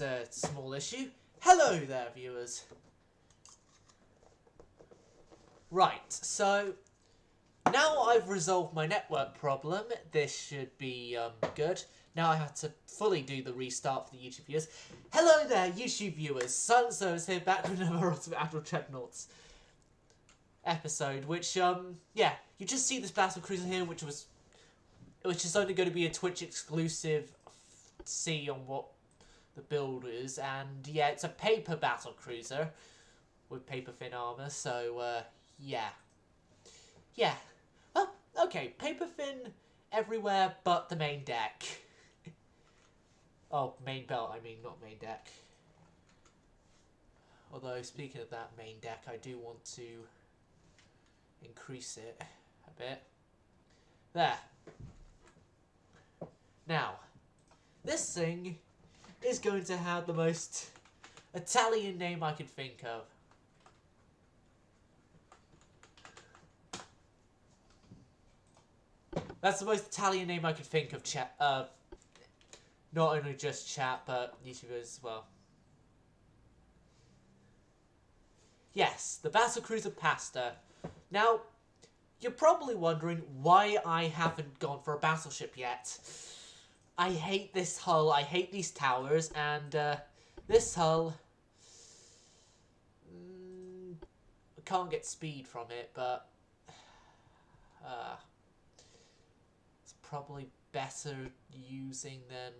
A small issue. Hello there, viewers. Right, so now I've resolved my network problem. This should be good. Now I have to fully do the restart for the YouTube viewers. Hello there, YouTube viewers. Silent Service here, back with another Admiral Dreadnoughts episode. Which yeah, you just see this battle cruiser here, which is only going to be a Twitch exclusive. See on what the build is, and yeah, it's a paper battle cruiser with paper thin armor. So yeah, well, okay, paper thin everywhere but the main deck. Oh, main belt, I mean, not main deck. Although, speaking of that main deck, I do want to increase it a bit. There. Now, this thing is going to have the most Italian name I could think of. That's the most Italian name I could think of, chat. Not only just chat, but YouTubers as well. Yes, the Battlecruiser Pasta. Now, you're probably wondering why I haven't gone for a battleship yet. I hate this hull, I hate these towers, and this hull, I can't get speed from it, but it's probably better using than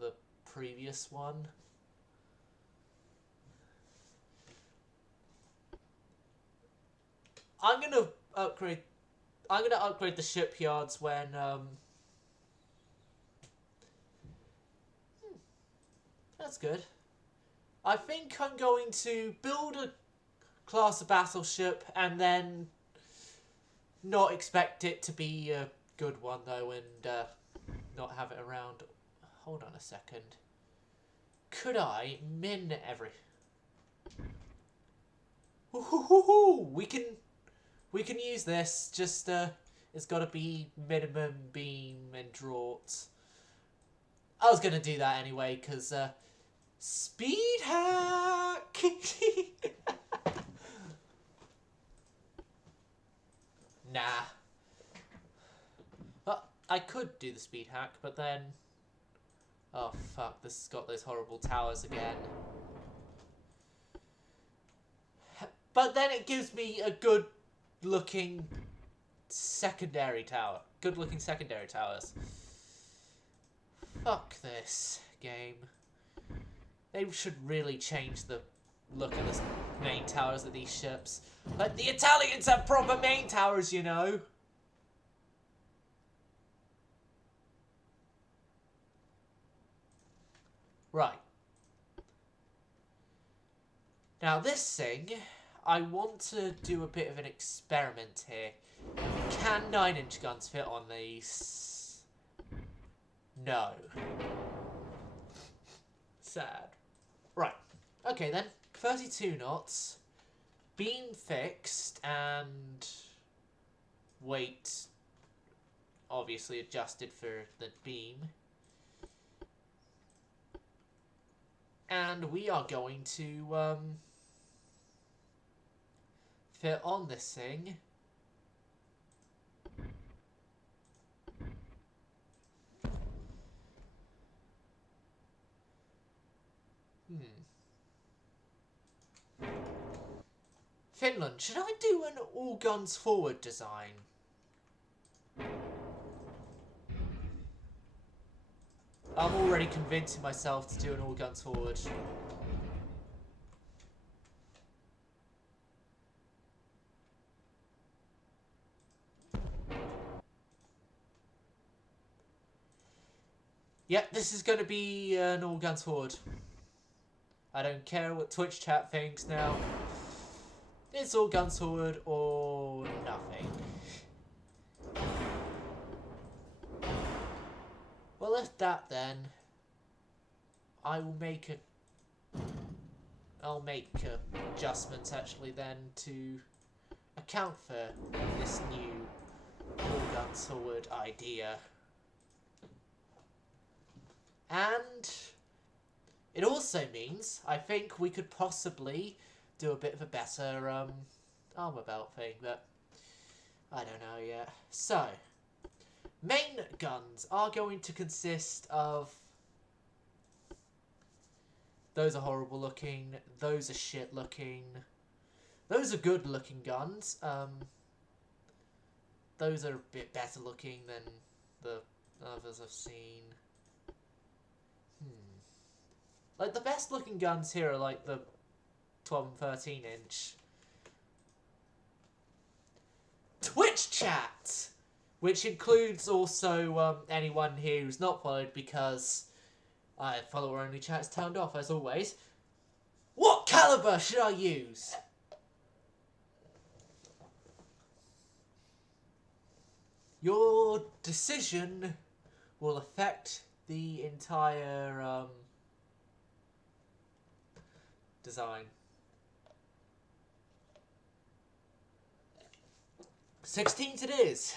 the previous one. I'm gonna upgrade the shipyards when that's good. I think I'm going to build a class of battleship and then not expect it to be a good one though, and not have it around. Hold on a second. Could I min every? We can use this. Just it's got to be minimum beam and draught. I was gonna do that anyway, because speed hack! Nah. Well, I could do the speed hack, but then... Oh, fuck, this has got those horrible towers again. But then it gives me a good-looking secondary tower. Good-looking secondary towers. Fuck this game. They should really change the look of the main towers of these ships. Like, the Italians have proper main towers, you know. Right. Now this thing, I want to do a bit of an experiment here. Can 9-inch guns fit on these? No. Sad. Right. Okay then. 32 knots. Beam fixed and weight obviously adjusted for the beam. And we are going to fit on this thing. Finland, should I do an all guns forward design? I'm already convincing myself to do an all guns forward. Yep, this is going to be an all guns forward. I don't care what Twitch chat thinks now. It's all guns forward or nothing. Well, if that then, I'll make adjustments actually then to account for this new all guns forward idea. And It also means I think we could possibly do a bit of a better armor belt thing, but I don't know yet. So, main guns are going to consist of... Those are horrible looking, those are shit looking, those are good looking guns. Those are a bit better looking than the others I've seen. Like, the best looking guns here are like the 12 and 13 inch. Twitch chat! Which includes also anyone here who's not followed, because follower only chat is turned off as always. What caliber should I use? Your decision will affect the entire design. 16s it is.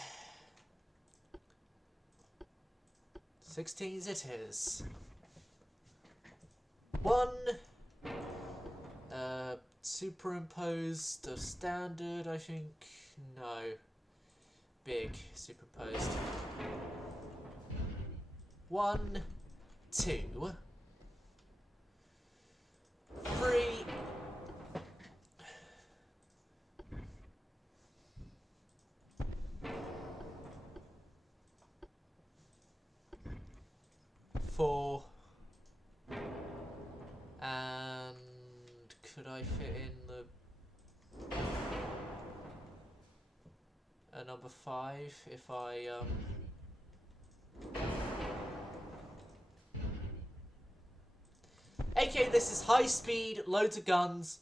16s it is. One superimposed of standard, I think. No. Big superimposed. 1, 2, 3. 4. And could I fit in the a number 5 if I Okay, this is high speed, loads of guns.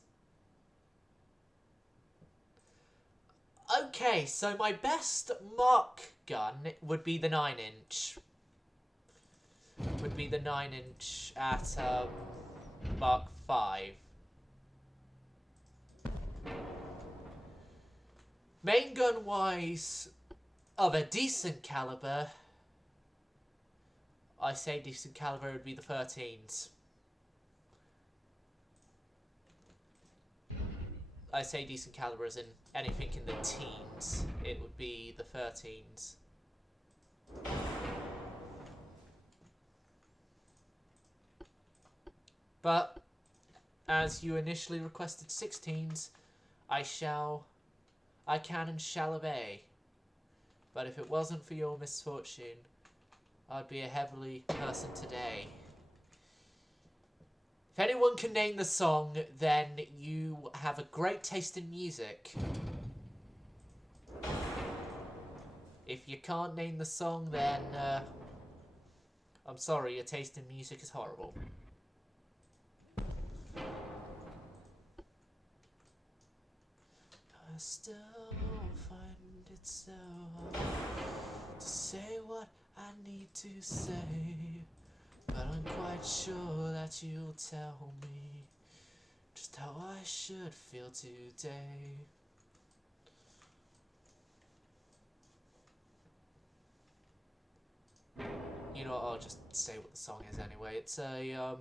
Okay, so my best Mark gun would be the 9-inch. Would be the 9-inch at Mark 5. Main gun wise, of a decent caliber, I say decent caliber would be the 13s. I say decent caliber as in anything in the teens. It would be the 13s. But, as you initially requested 16s, I can and shall obey. But if it wasn't for your misfortune, I'd be a heavily person today. If anyone can name the song, then you have a great taste in music. If you can't name the song, then I'm sorry, your taste in music is horrible. I still find it so hard to say what I need to say, but I'm quite sure that you'll tell me just how I should feel today. You know what, I'll just say what the song is anyway. It's a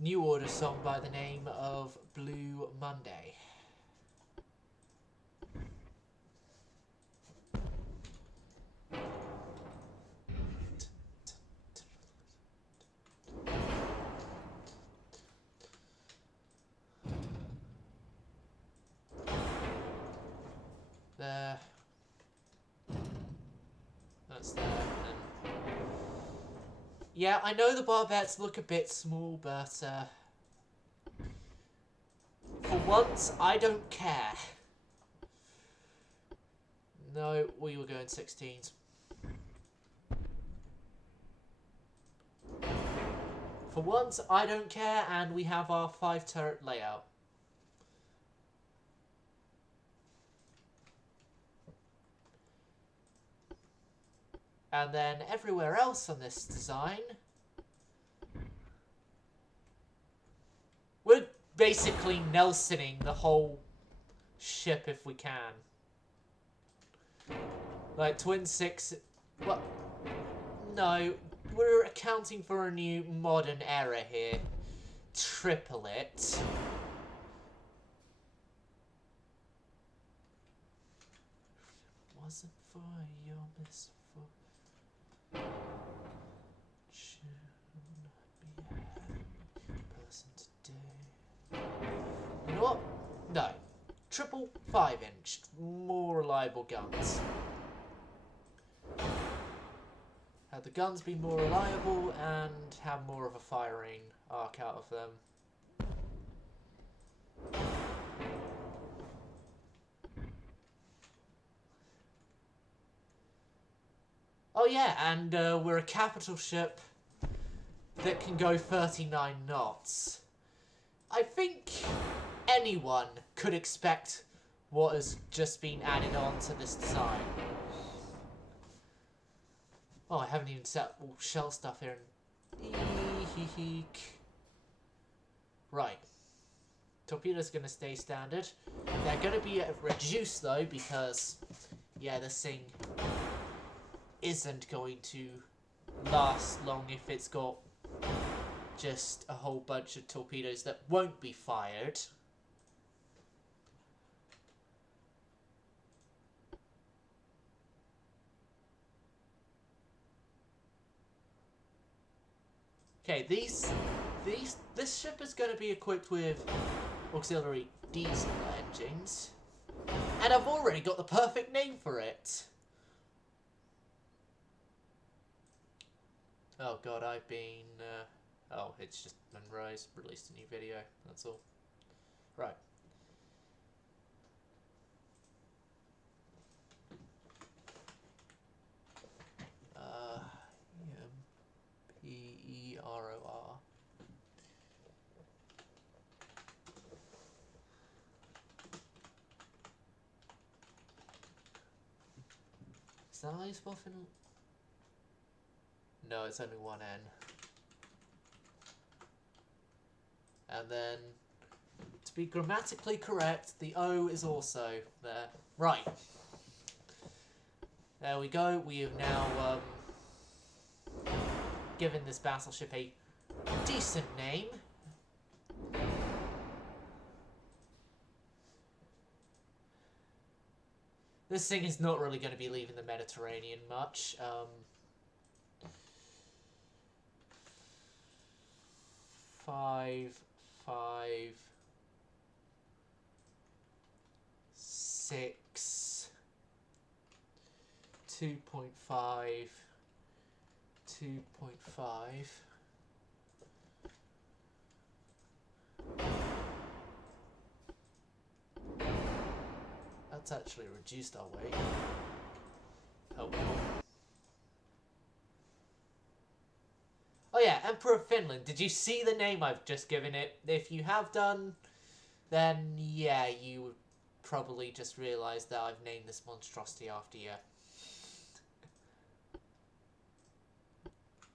New Order song by the name of Blue Monday. There. That's there. And yeah, I know the barbettes look a bit small, but for once, I don't care. No, we were going 16s. For once, I don't care, and we have our 5-turret layout. And then everywhere else on this design, we're basically Nelsoning the whole ship if we can. Like Twin 6, well, no, we're accounting for a new modern era here. Triple it. Wasn't for your misfortune, be a happy person today. You know what? No. Triple 5-inch. More reliable guns. Have the guns be more reliable and have more of a firing arc out of them. Oh yeah, and we're a capital ship that can go 39 knots. I think anyone could expect what has just been added on to this design. Oh, I haven't even set all shell stuff here. Right. Torpedoes are going to stay standard. They're going to be reduced though because, yeah, this thing isn't going to last long if it's got just a whole bunch of torpedoes that won't be fired. Okay, this ship is going to be equipped with auxiliary diesel engines, and I've already got the perfect name for it. Oh god, I've been, oh, it's just Monroe's released a new video, that's all. Right. P-E-R-O-R. Is that how you spell Finland? No, it's only one N. And then, to be grammatically correct, the O is also there. Right. There we go. We have now given this battleship a decent name. This thing is not really going to be leaving the Mediterranean much. 5, 5, 6, 2.5, 2.5. That's actually reduced our weight. Oh well. Oh yeah, Emperor of Finland. Did you see the name I've just given it? If you have done, then yeah, you would probably just realise that I've named this monstrosity after you.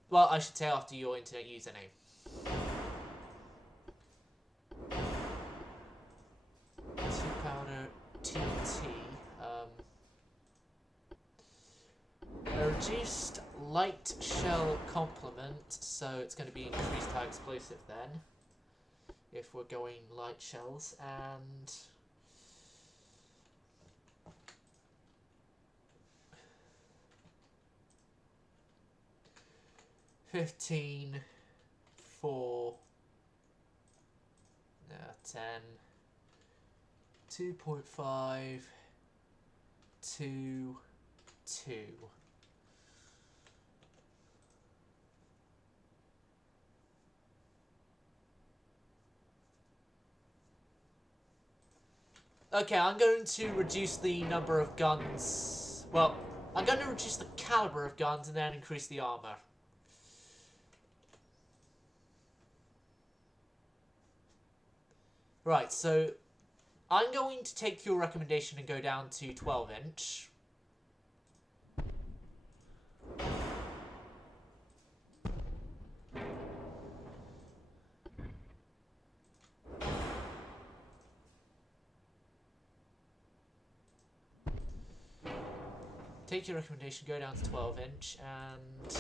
Well, I should say after your internet username. Two-powder TNT. A reduced light shell complement, so it's going to be increased high explosive then, if we're going light shells, and $15 for 10, 2.5, 2, 2. Okay, I'm going to reduce the number of guns. Well, I'm going to reduce the caliber of guns and then increase the armor. Right, so I'm going to take your recommendation and go down to 12-inch. Take your recommendation, go down to 12-inch, and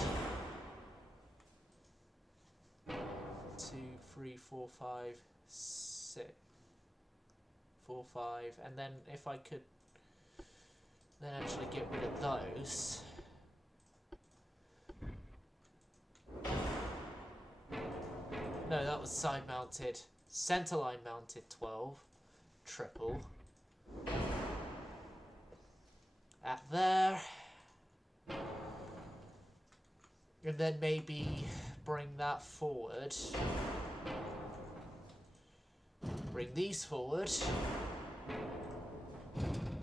3, 4, 5, 6, 4, 5, and then if I could then actually get rid of those. No, that was side mounted. Centerline mounted 12. Triple. At there. And then maybe bring that forward. Bring these forward.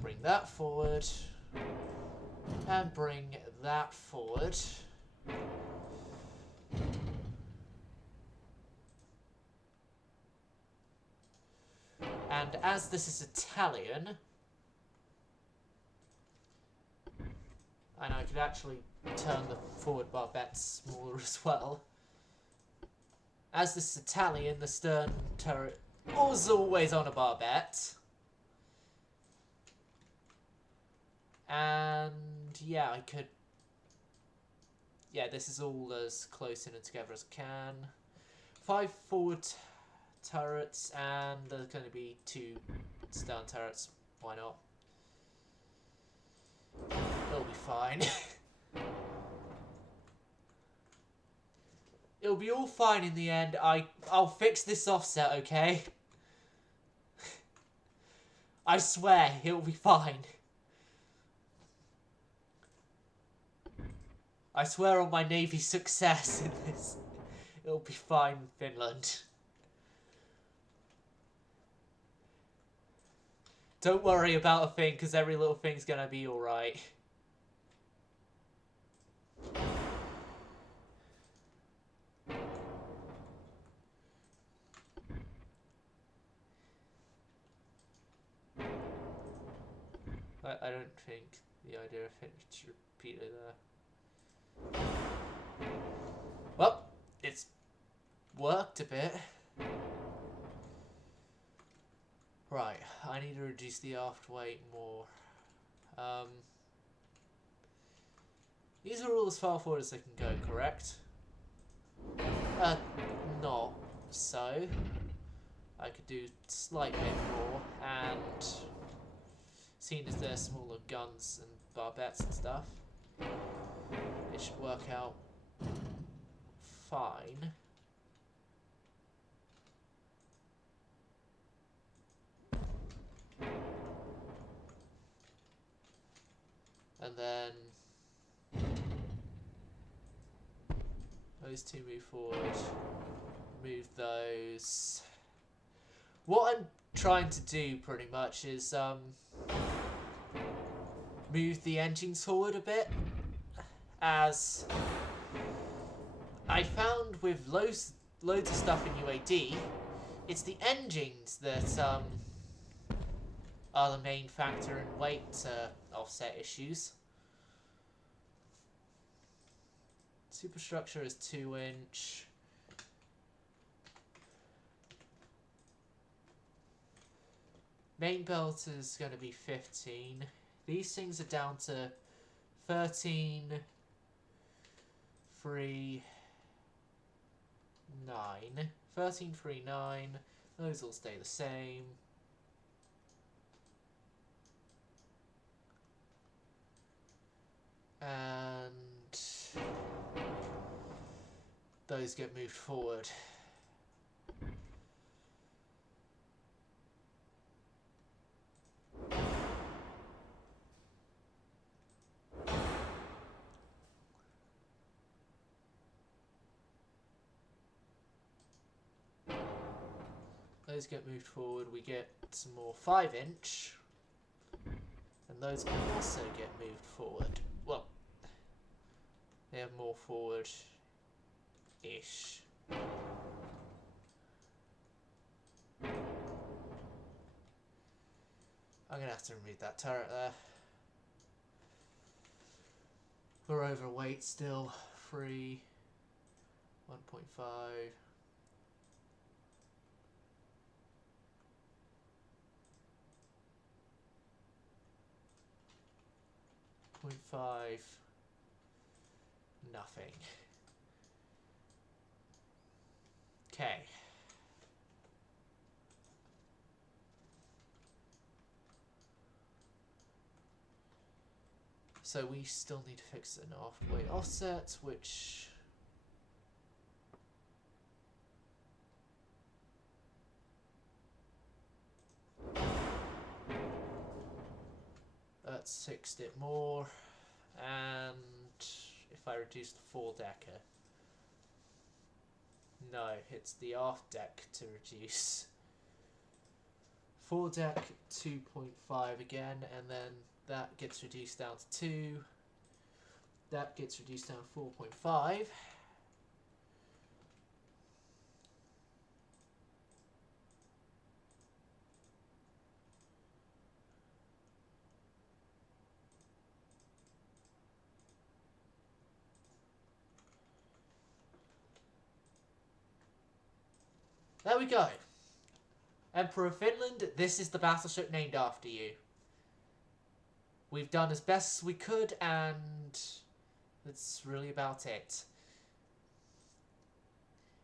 Bring that forward. And bring that forward. And as this is Italian, and I could actually turn the forward barbettes smaller as well. As this is Italian, the stern turret was always on a barbette. And yeah, I could... Yeah, this is all as close in and together as I can. 5 forward turrets, and there's going to be 2 stern turrets. Why not? It'll be fine. It'll be all fine in the end. I'll fix this offset, okay? I swear, it'll be fine. I swear on my Navy's success in this. It'll be fine, Finland. Don't worry about a thing, because every little thing's gonna be alright. I don't think the idea of hitting repeater there. Well, it's worked a bit. Right, I need to reduce the aft weight more. These are all as far forward as they can go, correct? Not so. I could do a slight bit more, and seeing as they're smaller guns and barbettes and stuff, it should work out fine. And then those 2 move forward, move those. What I'm trying to do pretty much is move the engines forward a bit, as I found with loads of stuff in UAD, it's the engines that are the main factor in weight offset issues. Superstructure is 2-inch. Main belt is going to be 15. These things are down to 13, 3, 9. 13, 3, 9. Those all stay the same. And those get moved forward. Those get moved forward, we get some more 5-inch, and those can also get moved forward. Well, they have more forward-ish. I'm going to have to remove that turret there. We're overweight still. 3, 1.5. 0.5, nothing. Okay. So we still need to fix an halfway offset, which... Let's fix it more. And if I reduce the foredecker... No, it's the aft deck to reduce. Foredeck 2.5 again, and then that gets reduced down to 2. That gets reduced down to 4.5. There we go. Emperor of Finland, this is the battleship named after you. We've done as best as we could, and that's really about it.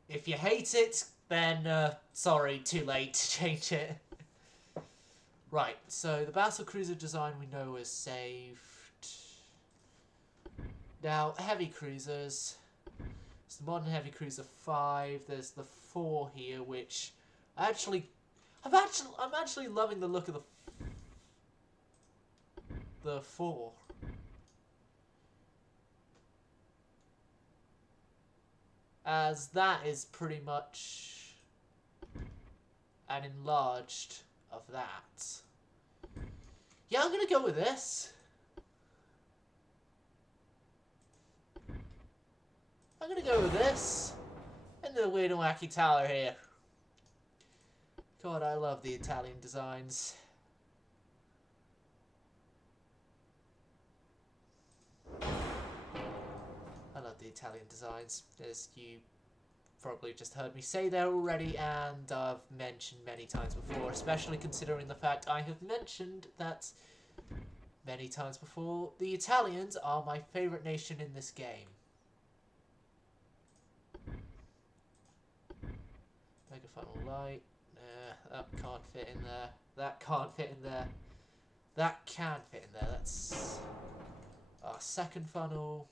If you hate it, then, sorry, too late to change it. Right, so the battle cruiser design we know is saved. Now, heavy cruisers. It's the modern heavy cruiser 5. There's the 4 here, which I'm actually loving the look of the 4. As that is pretty much an enlarged of that. Yeah, I'm gonna go with this. I'm gonna go with this. And the weird and wacky tower here. God, I love the Italian designs. I love the Italian designs, as you probably just heard me say there already, and I've mentioned many times before, especially considering the fact I have mentioned that many times before, the Italians are my favourite nation in this game. Mega funnel light. That can't fit in there. That can't fit in there. That can fit in there. That's our second funnel.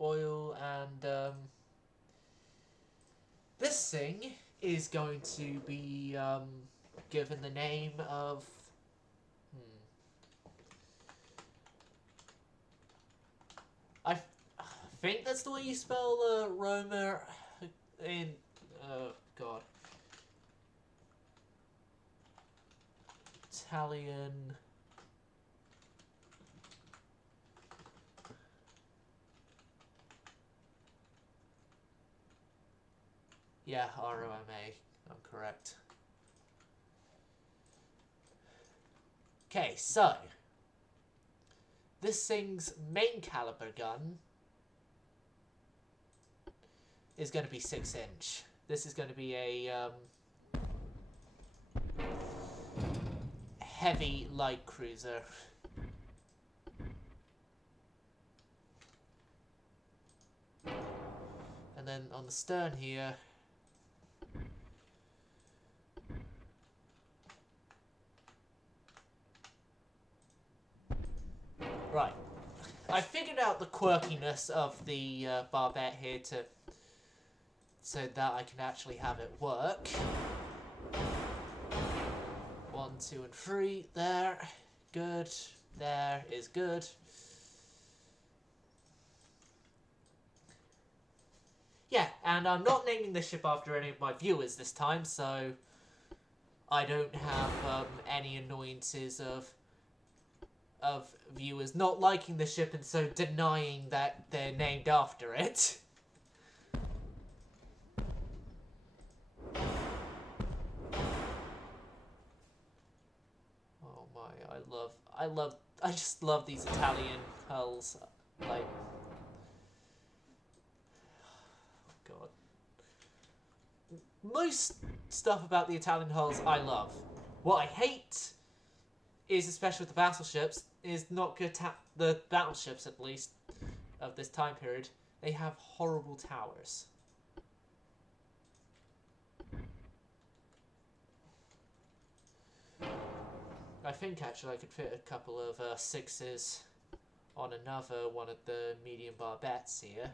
Oil, and this thing is going to be given the name of I think that's the way you spell Roma in God, Italian. Yeah, ROMA. I'm correct. Okay, so this thing's main caliber gun is going to be 6-inch. This is going to be a heavy light cruiser. And then on the stern here, right, I figured out the quirkiness of the barbette here so that I can actually have it work. 1, 2, and 3. There, good. There is good. Yeah, and I'm not naming this ship after any of my viewers this time, so I don't have any annoyances of viewers not liking the ship and so denying that they're named after it. Oh my, I just love these Italian hulls. Like, God. Most stuff about the Italian hulls I love. What I hate is, especially with the battleships, is not good. The battleships, at least, of this time period, they have horrible towers. I think actually I could fit a couple of 6s on another one of the medium barbettes here.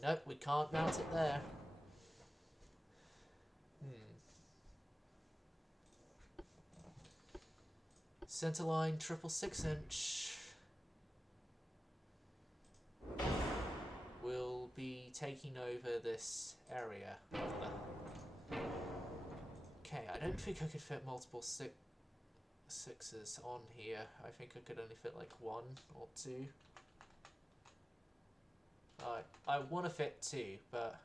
Nope, we can't mount it there. Centerline 6.6" will be taking over this area. Okay, I don't think I could fit multiple 6s on here. I think I could only fit like 1 or 2. I want to fit 2, but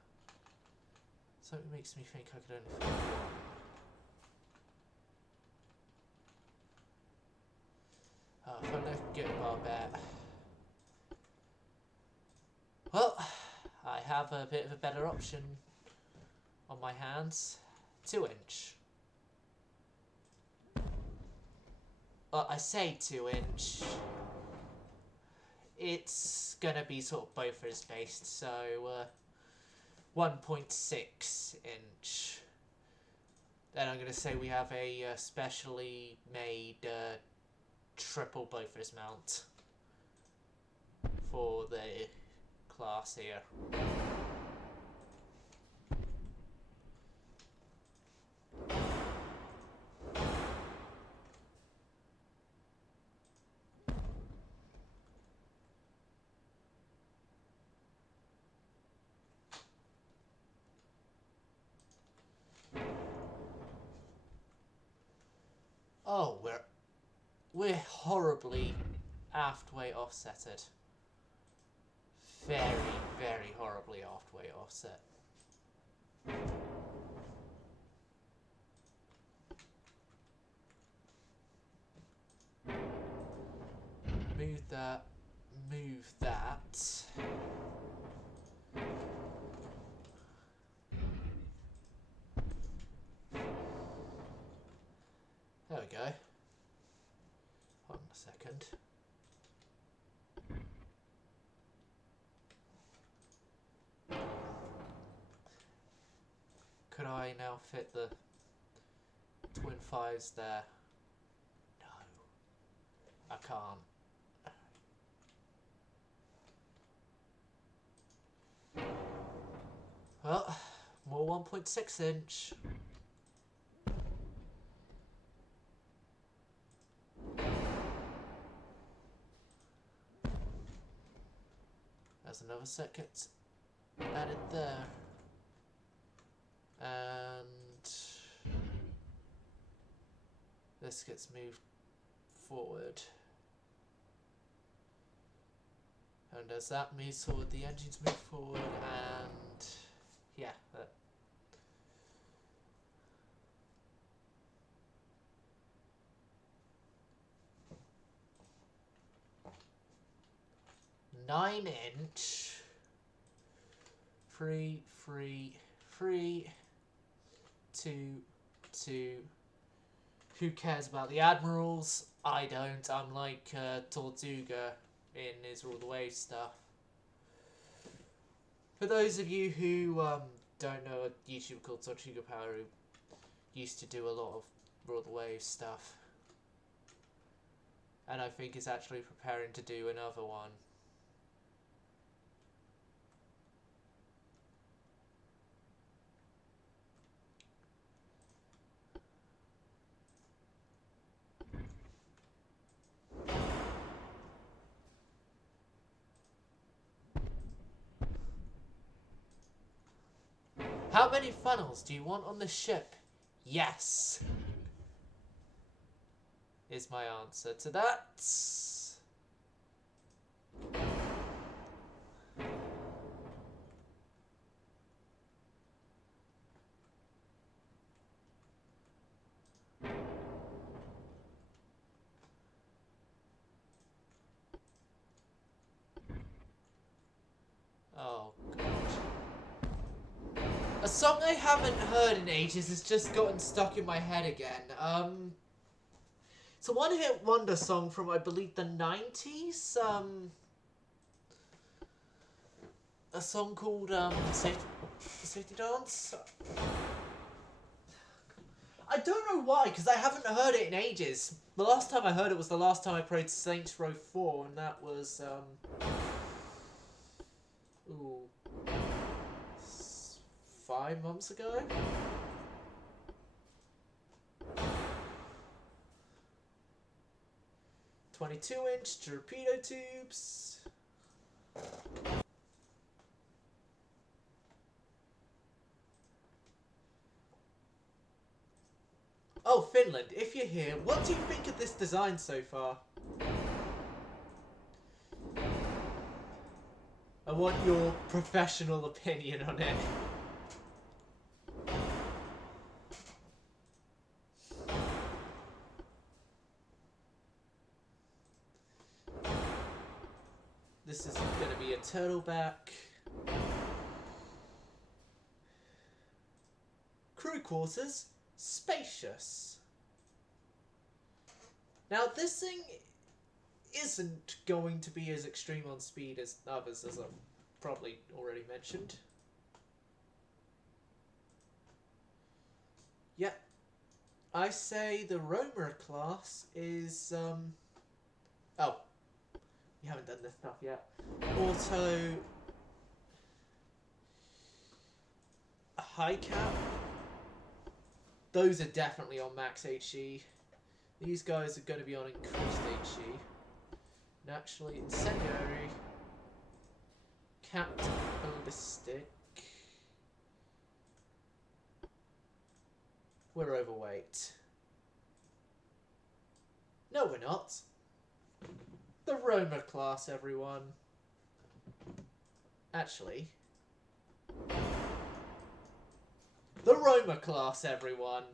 something makes me think I could only fit 1. If I don't get a barbette. Well, I have a bit of a better option on my hands. 2-inch. Well, I say 2-inch. It's gonna be sort of Bofors based, so 1.6 inch. Then I'm gonna say we have a specially made triple Bofors mount for the class here. Oh, we're horribly aftway offsetted. Very, very horribly aftway offset. Move that. Move that. There we go. Hold on a second. Could I now fit the twin 5s there? No. I can't. Well, more 1.6 inch. There's another circuit added there. And this gets moved forward. And as that moves forward, the engines move forward, and yeah. 9-inch. 3, 3, 3, 2, 2. Who cares about the admirals? I don't. I'm like Tortuga in his Rule the Waves stuff. For those of you who don't know a YouTuber called Tortuga Power who used to do a lot of Rule the Waves stuff. And I think is actually preparing to do another one. How many funnels do you want on the ship? Yes, is my answer to that. Oh, God. A song I haven't heard in ages has just gotten stuck in my head again. It's a one-hit wonder song from, I believe, the 90s. A song called, Safety Dance? I don't know why, because I haven't heard it in ages. The last time I heard it was the last time I played Saints Row 4, and that was, ooh, 5 months ago? .22-inch torpedo tubes. Oh, Finland, if you're here, what do you think of this design so far? I want your professional opinion on it. This is going to be a turtleback. Crew quarters, spacious. Now this thing isn't going to be as extreme on speed as others, as I've probably already mentioned. Yep. I say the Roma class is, oh. You haven't done this stuff yet. Auto... high cap. Those are definitely on max HE. These guys are going to be on increased HE. Naturally incendiary. Capped ballistic. We're overweight. No, we're not. The Roma class, everyone. Actually. The Roma class, everyone.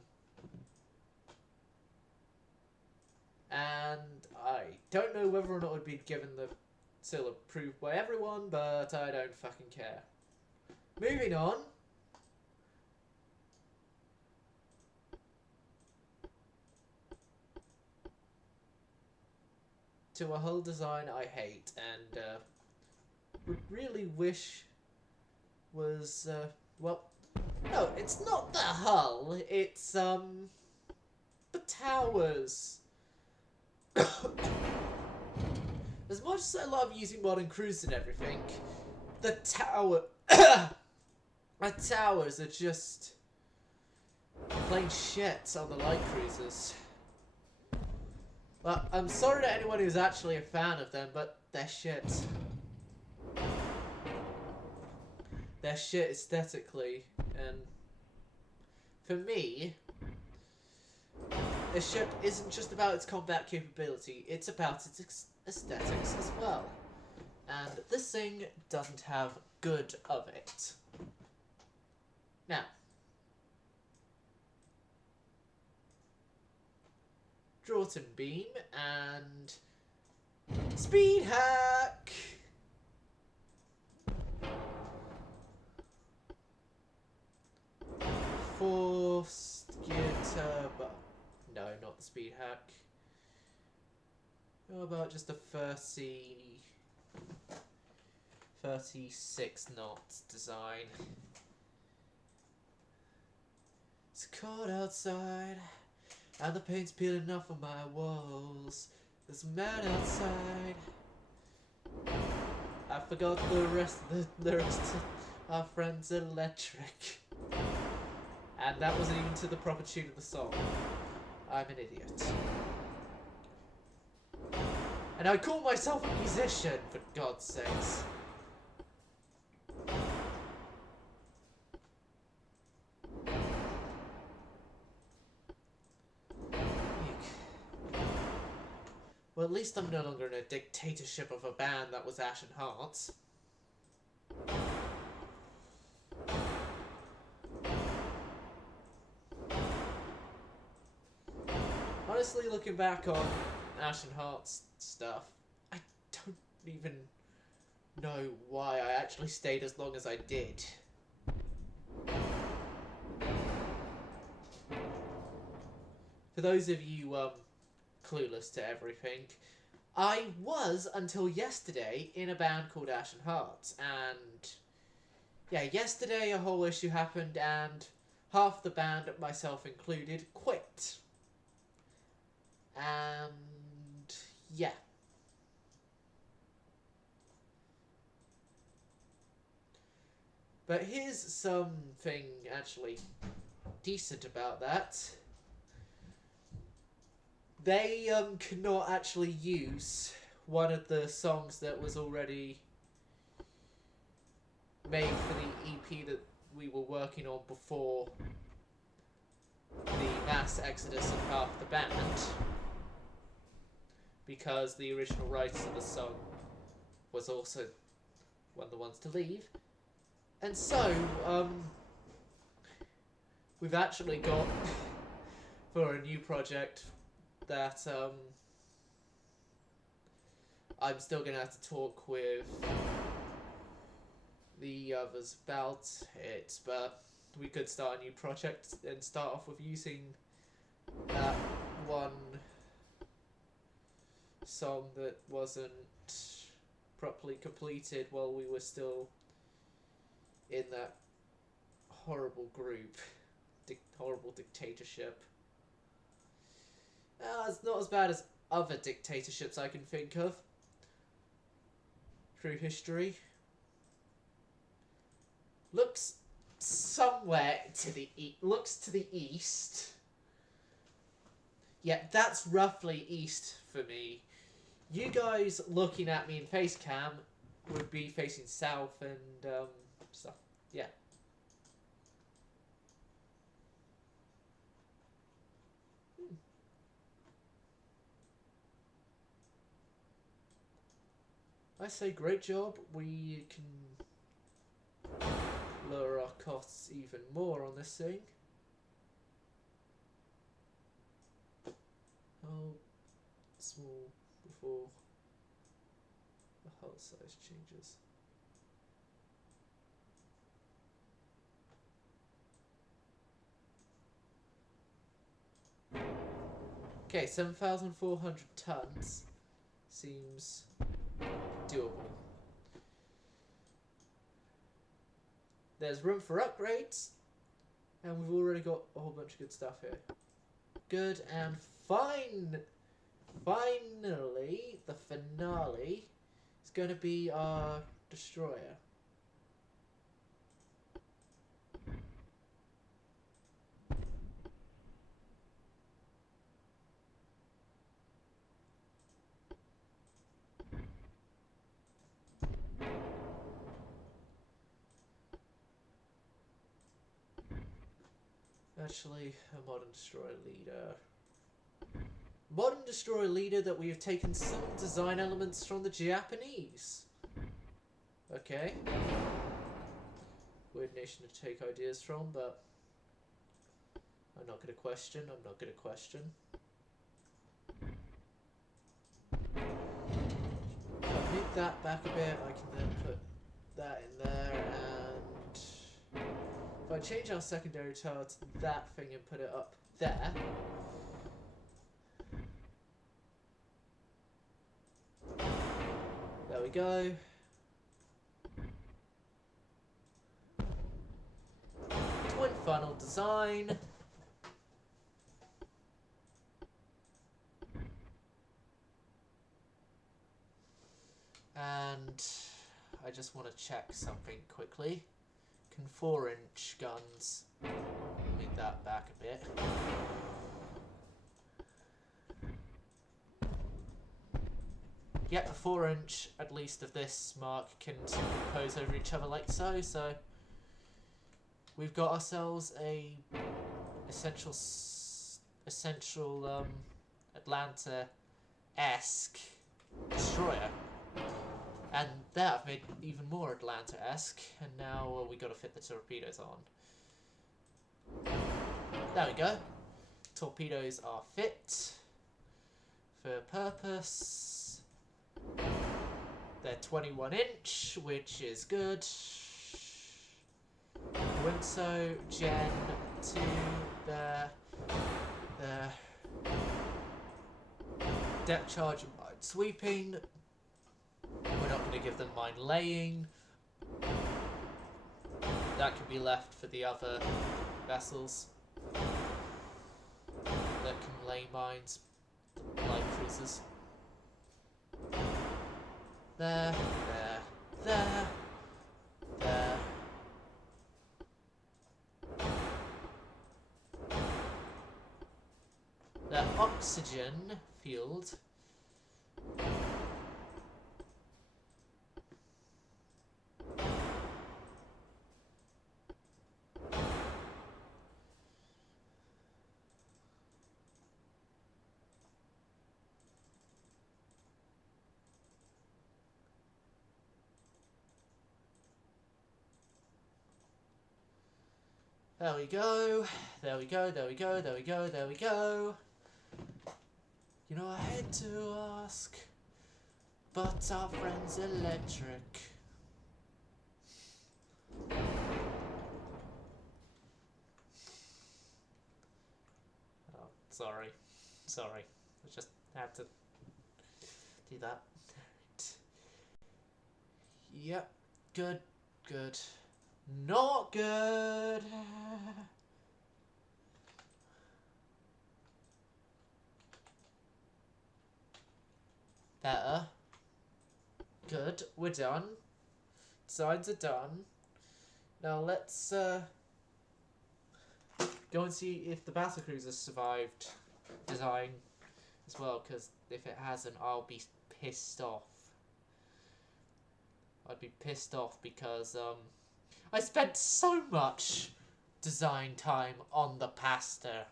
And I don't know whether or not it would be given the seal approved by everyone, but I don't fucking care. Moving on. To a hull design I hate and would really wish was, well, no, it's not the hull, it's, the towers. As much as I love using modern crews and everything, the towers are just plain shit on the light cruisers. Well, I'm sorry to anyone who's actually a fan of them, but they're shit. They're shit aesthetically, and for me, a ship isn't just about its combat capability, it's about its aesthetics as well. And this thing doesn't have good of it. Now, Draughton beam and speed hack. Forced gear turbo. No, not the speed hack. How about just a 36 knots design? It's cold outside, and the paint's peeling off of my walls. There's a man outside. I forgot the rest of the lyrics to Our Friend's Electric. And that wasn't even to the proper tune of the song. I'm an idiot. And I call myself a musician, for God's sakes. Well, at least I'm no longer in a dictatorship of a band that was Ashen Hearts. Honestly, looking back on Ashen Hearts stuff, I don't even know why I actually stayed as long as I did. For those of you, clueless to everything, I was, until yesterday, in a band called Ashen Hearts, and yeah, yesterday a whole issue happened, and half the band, myself included, quit. And yeah. But here's something actually decent about that. They could not actually use one of the songs that was already made for the EP that we were working on before the mass exodus of half the band, because the original writer of the song was also one of the ones to leave. And so, we've actually got, for a new project, that I'm still going to have to talk with the others about it, but we could start a new project and start off with using that one song that wasn't properly completed while we were still in that horrible group, horrible dictatorship. It's not as bad as other dictatorships I can think of through history. Looks somewhere to the looks to the east. Yeah, that's roughly east for me. You guys looking at me in face cam would be facing south and stuff. Yeah. I say great job. We can lower our costs even more on this thing. How small before the hull size changes? Okay, 7,400 tons seems doable. There's room for upgrades, and we've already got a whole bunch of good stuff here. Good, and finally, the finale is going to be our destroyer. Actually, a modern destroyer leader. Modern destroyer leader that we have taken some design elements from the Japanese. Okay. Weird nation to take ideas from, but I'm not going to question. I'm not going to question. If I move that back a bit, I can then put that in there, and if I change our secondary tile to that thing and put it up there, there we go. Twin funnel design. And I just want to check something quickly. Can 4-inch guns move that back a bit? Yep, a 4-inch, at least of this mark, can superimpose over each other like so. So we've got ourselves a essential Atlanta-esque destroyer. And there I've made even more Atlanta-esque, and now we got to fit the torpedoes on. There we go. Torpedoes are fit for purpose. They're 21-inch, which is good. Winso, Gen 2, there. Depth charge and mine sweeping. We're not going to give them mine laying. That can be left for the other vessels that can lay mines, light cruisers. There, there, there, there. The oxygen field. There we go, there we go, there we go, there we go, there we go. You know, I hate to ask, but our friend's electric. Oh, sorry. I just had to do that. Yep, good. Not good. Better. Good, we're done. Designs are done. Now let's go and see if the battlecruiser survived design as well, because if it hasn't, I'll be pissed off. I'd be pissed off because I spent so much design time on the pasta.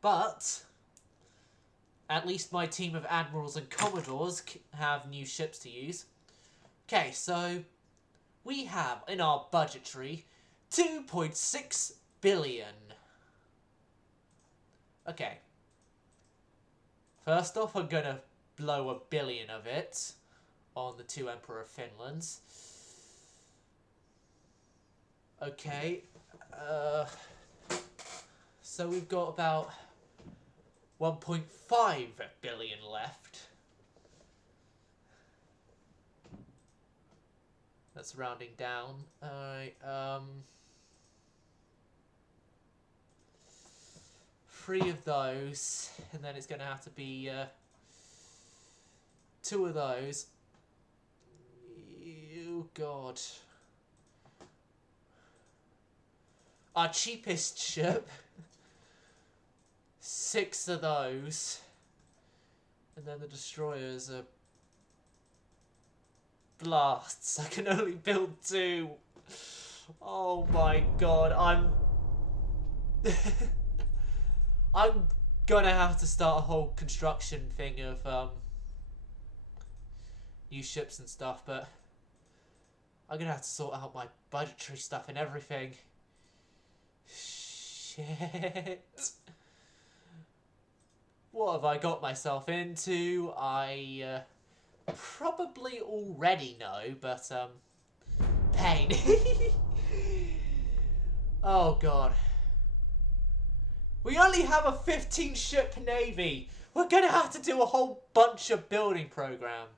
But at least my team of admirals and commodores have new ships to use. Okay, so we have in our budgetary 2.6 billion. Okay. First off, I'm gonna blow 1 billion of it on the 2 Emperor Finlands. Okay. So we've got about 1.5 billion left. That's rounding down. Alright, 3 of those, and then it's going to have to be 2 of those. Oh god. Our cheapest ship. 6 of those. And then the destroyers are blasts. I can only build 2. Oh my god, I'm gonna have to start a whole construction thing of new ships and stuff, but I'm gonna have to sort out my budgetary stuff and everything. Shit. What have I got myself into? I probably already know, but pain. Oh god. We only have a 15-ship navy. We're gonna have to do a whole bunch of building program.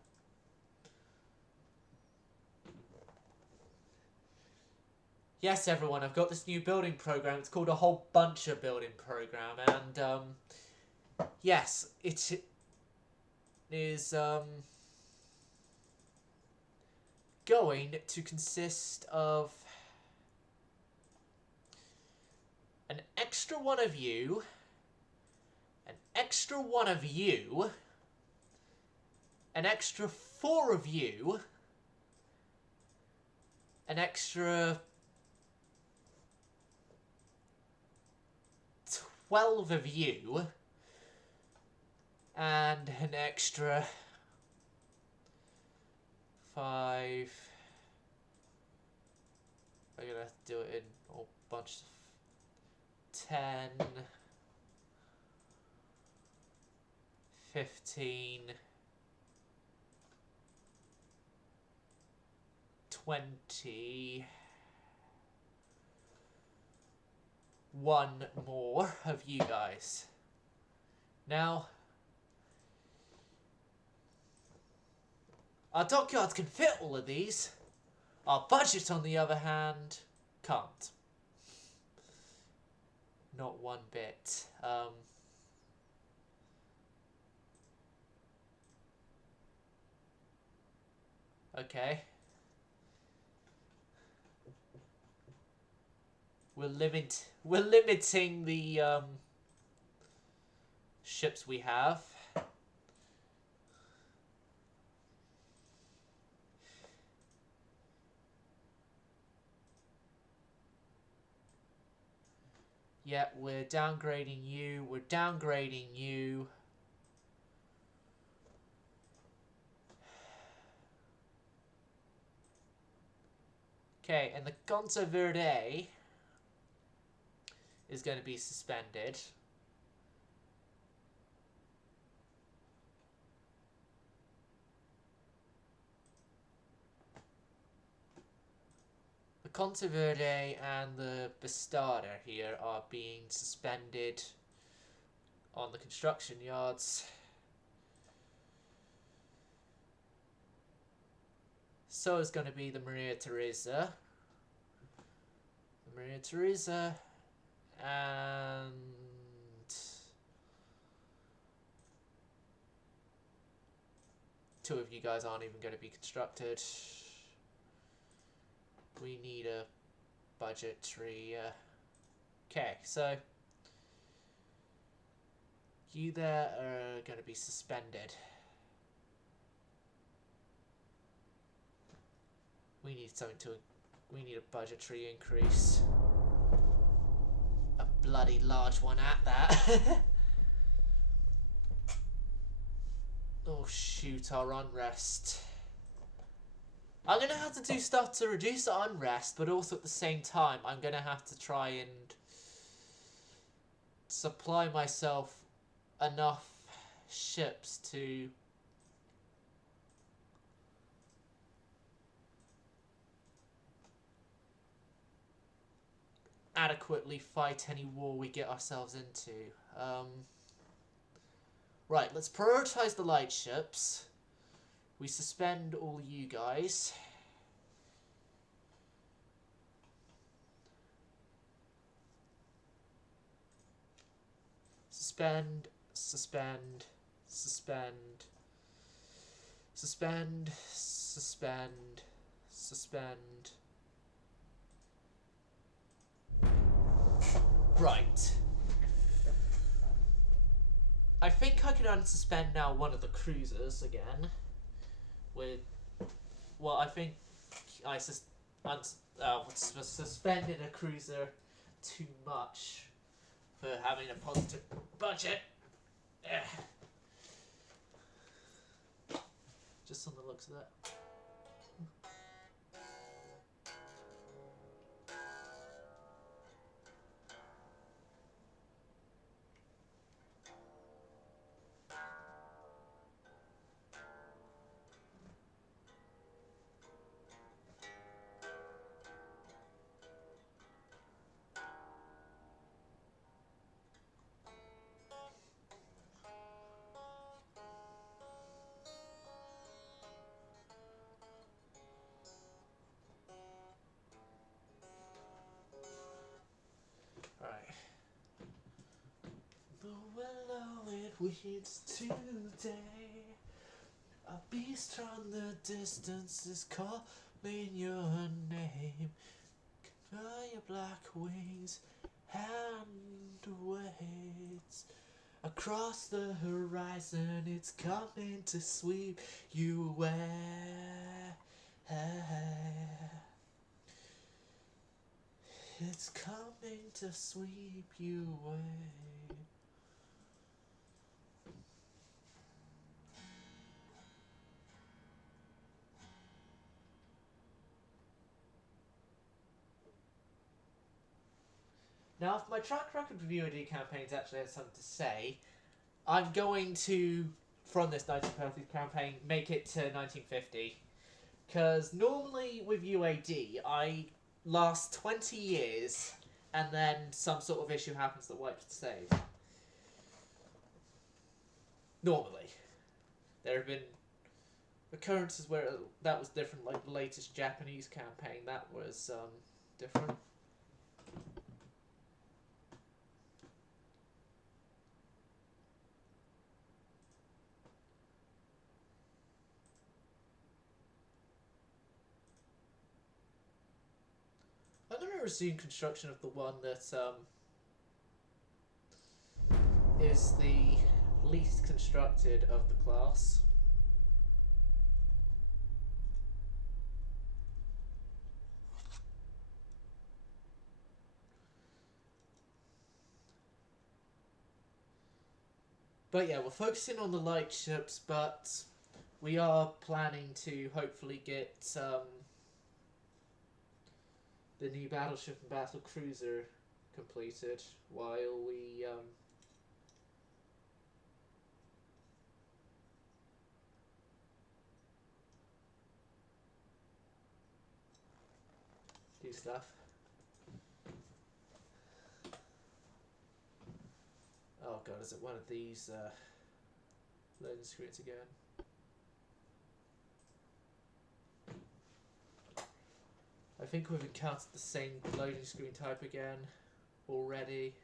Yes, everyone, I've got this new building program. It's called a whole bunch of building program, and yes, it is going to consist of an extra 1 of you, an extra 1 of you, an extra 4 of you, an extra 12 of you, and an extra 5. I'm gonna have to do it in a whole bunch of 10, 15, 20, one more of you guys. Now, our dockyards can fit all of these. Our budget, on the other hand, can't. Not one bit. Okay. We're limiting the ships we have. Yeah, we're downgrading you. We're downgrading you. Okay, and the Gonzo Verde is going to be suspended. The Gonzo Verde and the Bastarda here are being suspended on the construction yards. So is going to be the Maria Teresa. The Maria Teresa and two of you guys aren't even going to be constructed. We need a budgetary. Okay, so you there are going to be suspended. We need something to. We need a budgetary increase. A bloody large one at that. Oh shoot, our unrest. I'm going to have to do stuff to reduce the unrest, but also at the same time, I'm going to have to try and supply myself enough ships to adequately fight any war we get ourselves into. Right, let's prioritize the light ships. We suspend all you guys. Suspend, suspend, suspend, suspend, suspend, suspend. Right. I think I can unsuspend now one of the cruisers again. With, well, I think I suspended a cruiser too much for having a positive budget. Just on the looks of that. Weeds today. A beast from the distance is calling your name. Fly your black wings and waits across the horizon. It's coming to sweep you away. It's coming to sweep you away. Now, if my track record review of campaigns actually has something to say, I'm going to, from this 1930s campaign, make it to 1950. Because normally with UAD, I last 20 years and then some sort of issue happens that wipes the save. Normally. There have been occurrences where that was different, like the latest Japanese campaign, that was different. I'm going to resume construction of the one that is the least constructed of the class. But yeah, we're focusing on the light ships, but we are planning to hopefully get the new battleship and battle cruiser completed while we do stuff. Oh god, is it one of these loading screens again? I think we've encountered the same loading screen type again already.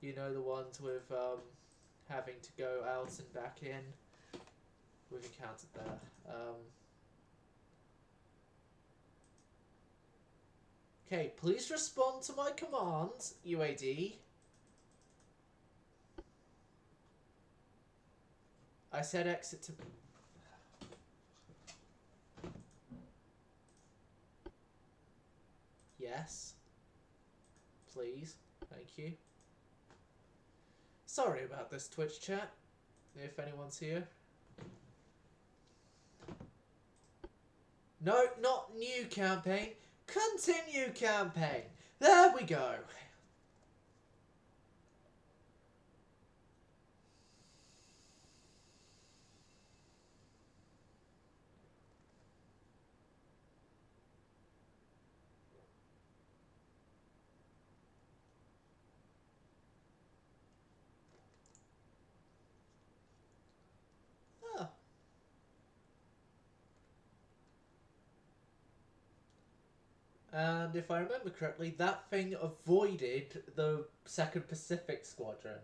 You know, the ones with having to go out and back in. We've encountered that. Okay, please respond to my commands, UAD. I said exit to... Yes. Please. Thank you. Sorry about this Twitch chat, if anyone's here. No, not new campaign. Continue campaign. There we go. Oh. And if I remember correctly, that thing avoided the 2nd Pacific Squadron.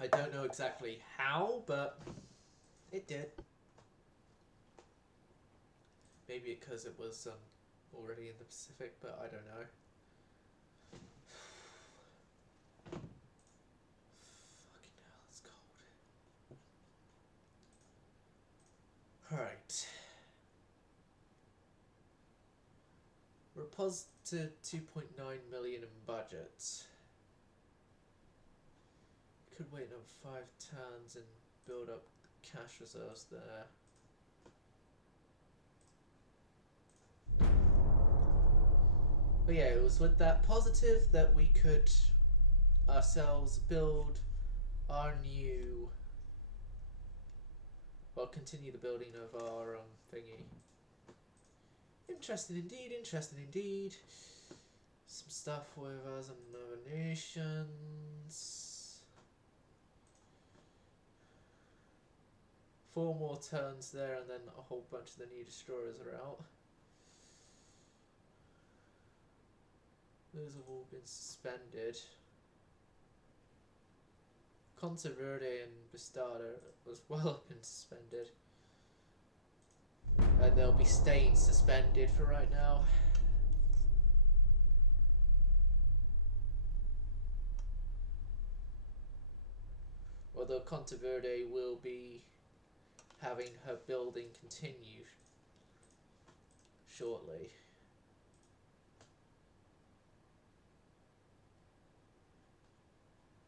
I don't know exactly how, but it did. Maybe because it was already in the Pacific, but I don't know. Fucking hell, it's cold. Alright. We're positive 2.9 million in budget. Could wait another 5 turns and build up cash reserves there. But yeah, it was with that positive that we could ourselves build our new... Well, continue the building of our thingy. Interesting indeed, interesting indeed. Some stuff with us and other nations. 4 more turns there and then a whole bunch of the new destroyers are out. Those have all been suspended. Contaverde and Bastardo as well have been suspended. And they'll be staying suspended for right now. Although Contaverde will be having her building continue shortly.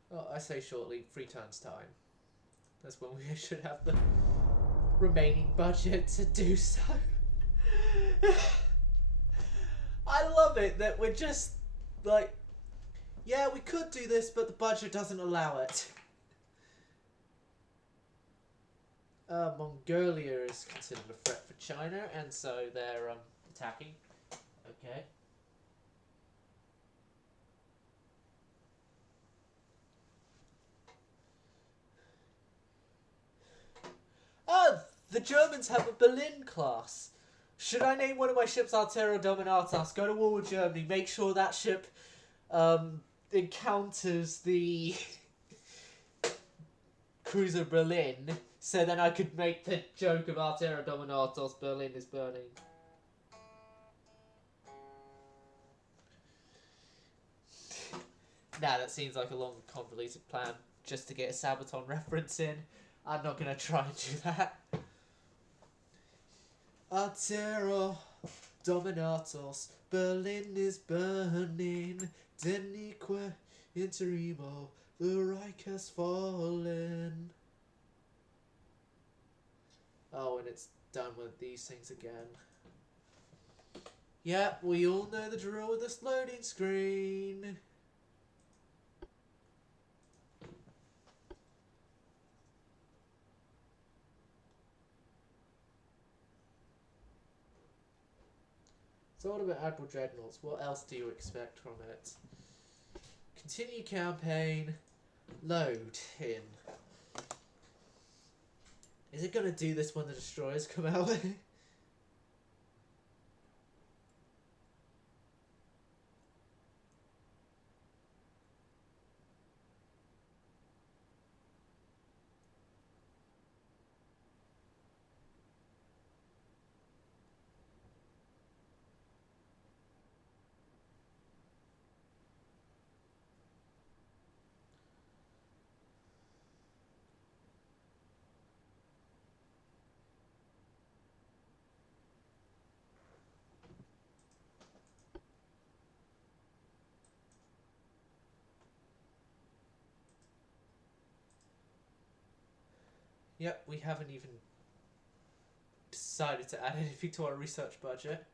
Well, I say shortly, 3 turns time. That's when we should have the remaining budget to do so. I love it that we're just like, yeah, we could do this, but the budget doesn't allow it. Mongolia is considered a threat for China, and so they're attacking. Okay. Oh, the Germans have a Berlin class. Should I name one of my ships Altero Dominatus? Go to war with Germany. Make sure that ship encounters the cruiser Berlin, so then I could make the joke of Altero Dominatus, Berlin is burning. Nah, that seems like a long, convoluted plan just to get a Sabaton reference in. I'm not going to try and do that. Altero Dominatus, Berlin is burning. Denique interimo, the Reich has fallen. Oh, and it's done with these things again. Yeah, we all know the drill with this loading screen. So what about Admiral Dreadnoughts? What else do you expect from it? Continue campaign. Load in. Is it going to do this when the destroyers come out? Yep, we haven't even decided to add anything to our research budget.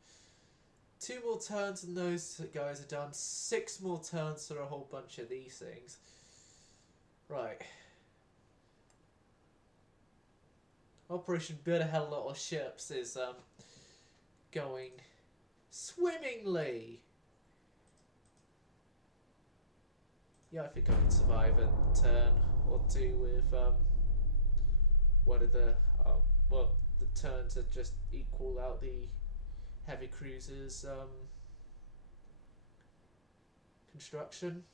2 more turns and those guys are done. 6 more turns for a whole bunch of these things. Right. Operation Build a Hell Lot of Ships is going swimmingly. Yeah, I think I can survive a turn or two with one of the well, the turn to just equal out the heavy cruisers construction.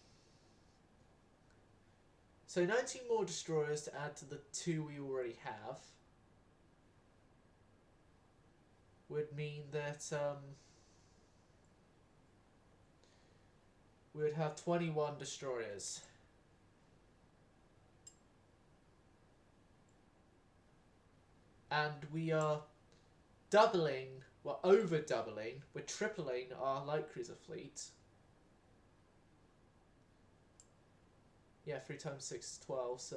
So 19 more destroyers to add to the 2 we already have would mean that we would have 21 destroyers. And we are doubling, well, over doubling, we're tripling our light cruiser fleet. Yeah, 3 times 6 is 12, so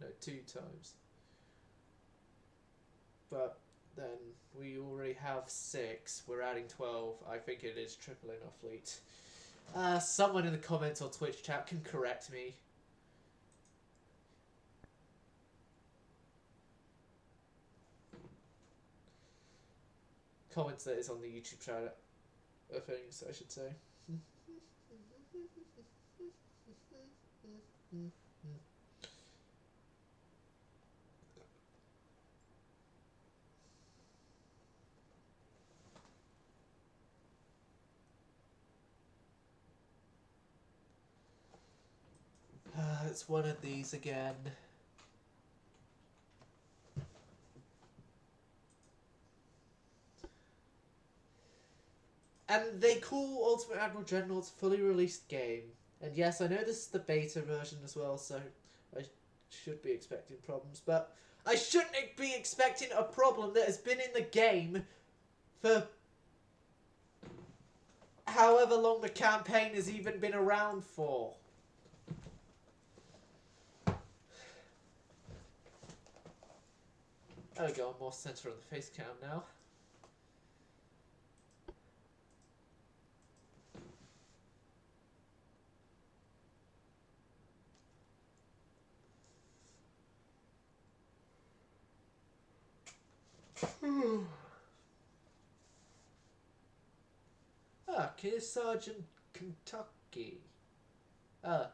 no, 2 times. But then we already have 6, we're adding 12. I think it is tripling our fleet. Someone in the comments or Twitch chat can correct me. Comments that is on the YouTube channel of things, I should say. It's one of these again. And they call Ultimate Admiral Dreadnoughts fully released game. And yes, I know this is the beta version as well, so I should be expecting problems. But I shouldn't be expecting a problem that has been in the game for however long the campaign has even been around for. There we go, I'm more centre on the face cam now. Ah, Keir Sergeant Kentucky. Ah.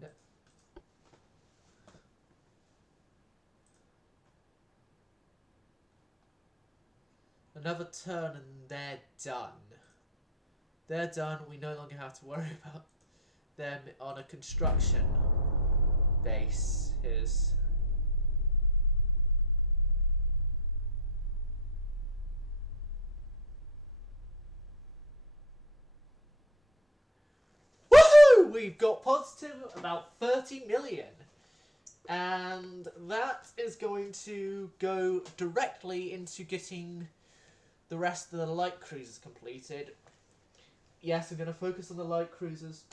Yeah. Another turn and they're done. They're done. We no longer have to worry about them on a construction base. Here's... Woohoo! We've got positive about 30 million. And that is going to go directly into getting the rest of the light cruisers completed. Yes, I'm going to focus on the light cruisers.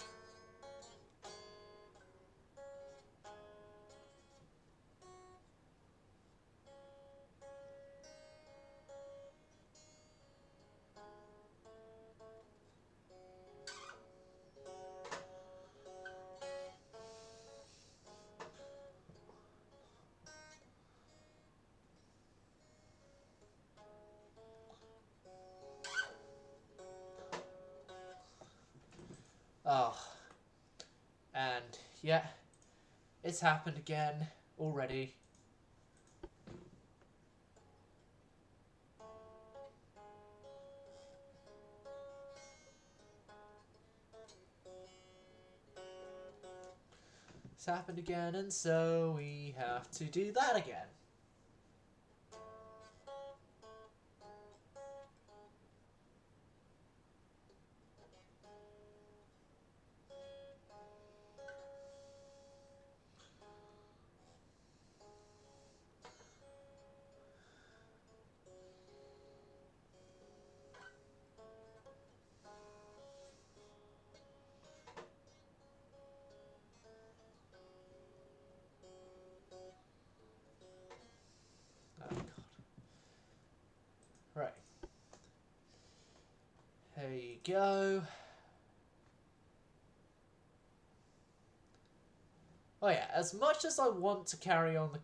Oh. And, yeah, it's happened again already. It's happened again, and so we have to do that again. Oh, God. Right. There you go. Oh yeah, as much as I want to carry on the...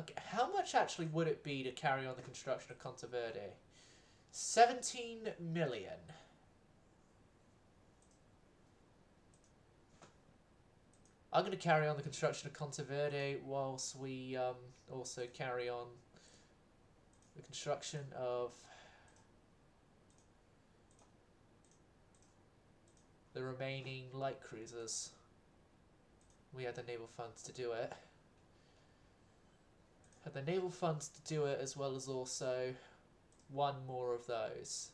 Okay, how much actually would it be to carry on the construction of Contaverde? 17 million. I'm going to carry on the construction of Contaverde whilst we also carry on the construction of the remaining light cruisers. We had the naval funds to do it. Had the naval funds to do it, as well as also one more of those.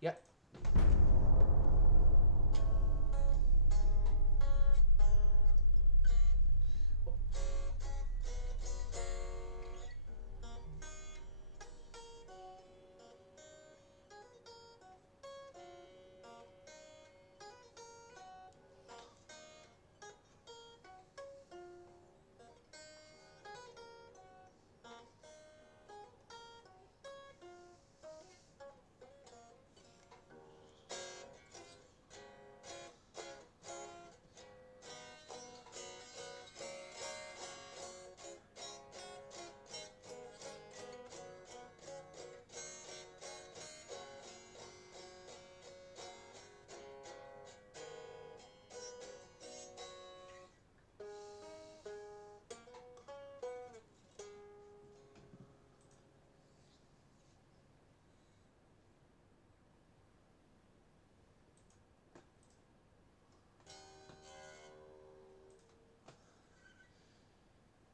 Yep.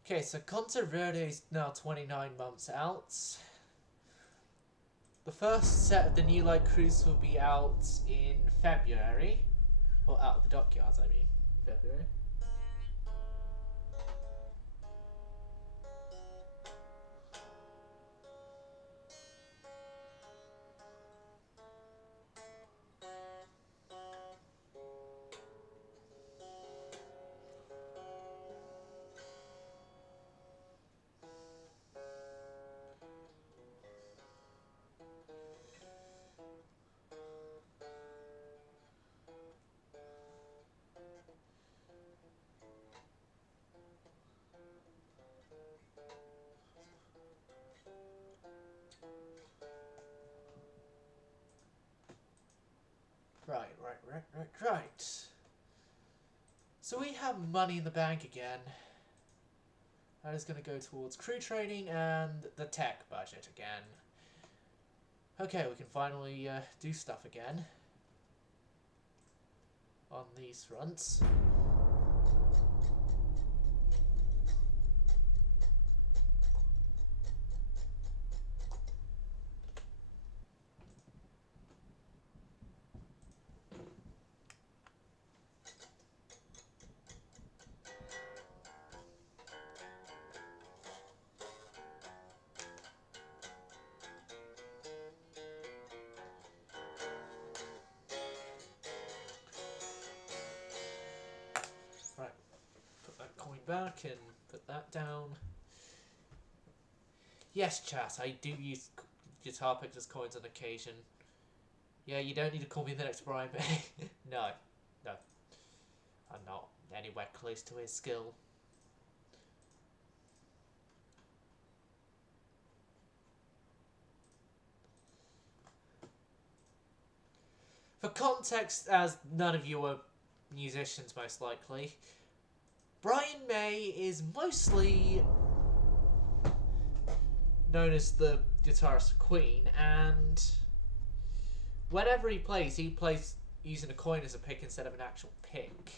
Okay, so Contaverde is now 29 months out. The first set of the new light cruise will be out in February. Well, out of the dockyards, I mean. February. Right. So we have money in the bank again. That is going to go towards crew training and the tech budget again. Okay, we can finally do stuff again on these fronts. Right, put that coin back and put that down. Yes, chat, I do use guitar picks as coins on occasion. Yeah, you don't need to call me the next Brian May. No. I'm not anywhere close to his skill. For context, as none of you are musicians most likely, Brian May is mostly known as the guitarist Queen, and whenever he plays using a coin as a pick instead of an actual pick.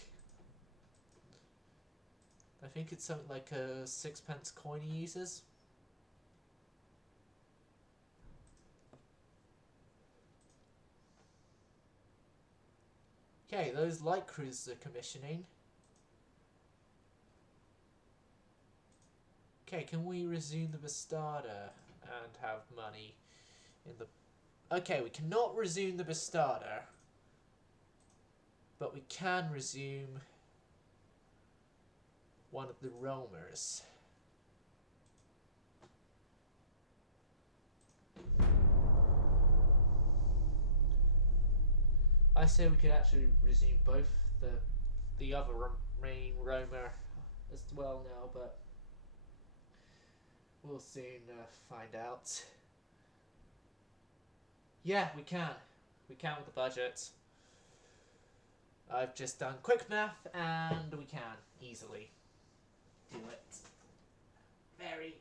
I think it's something like a 6p coin he uses. Okay, those light cruisers are commissioning. Okay, can we resume the Bastarda and have money in the... Okay, we cannot resume the Bastarda, but we can resume one of the roamers. I say we could actually resume both the other main roamer as well now, but we'll soon find out. Yeah, we can. We can with the budget. I've just done quick math, and we can easily do it. Very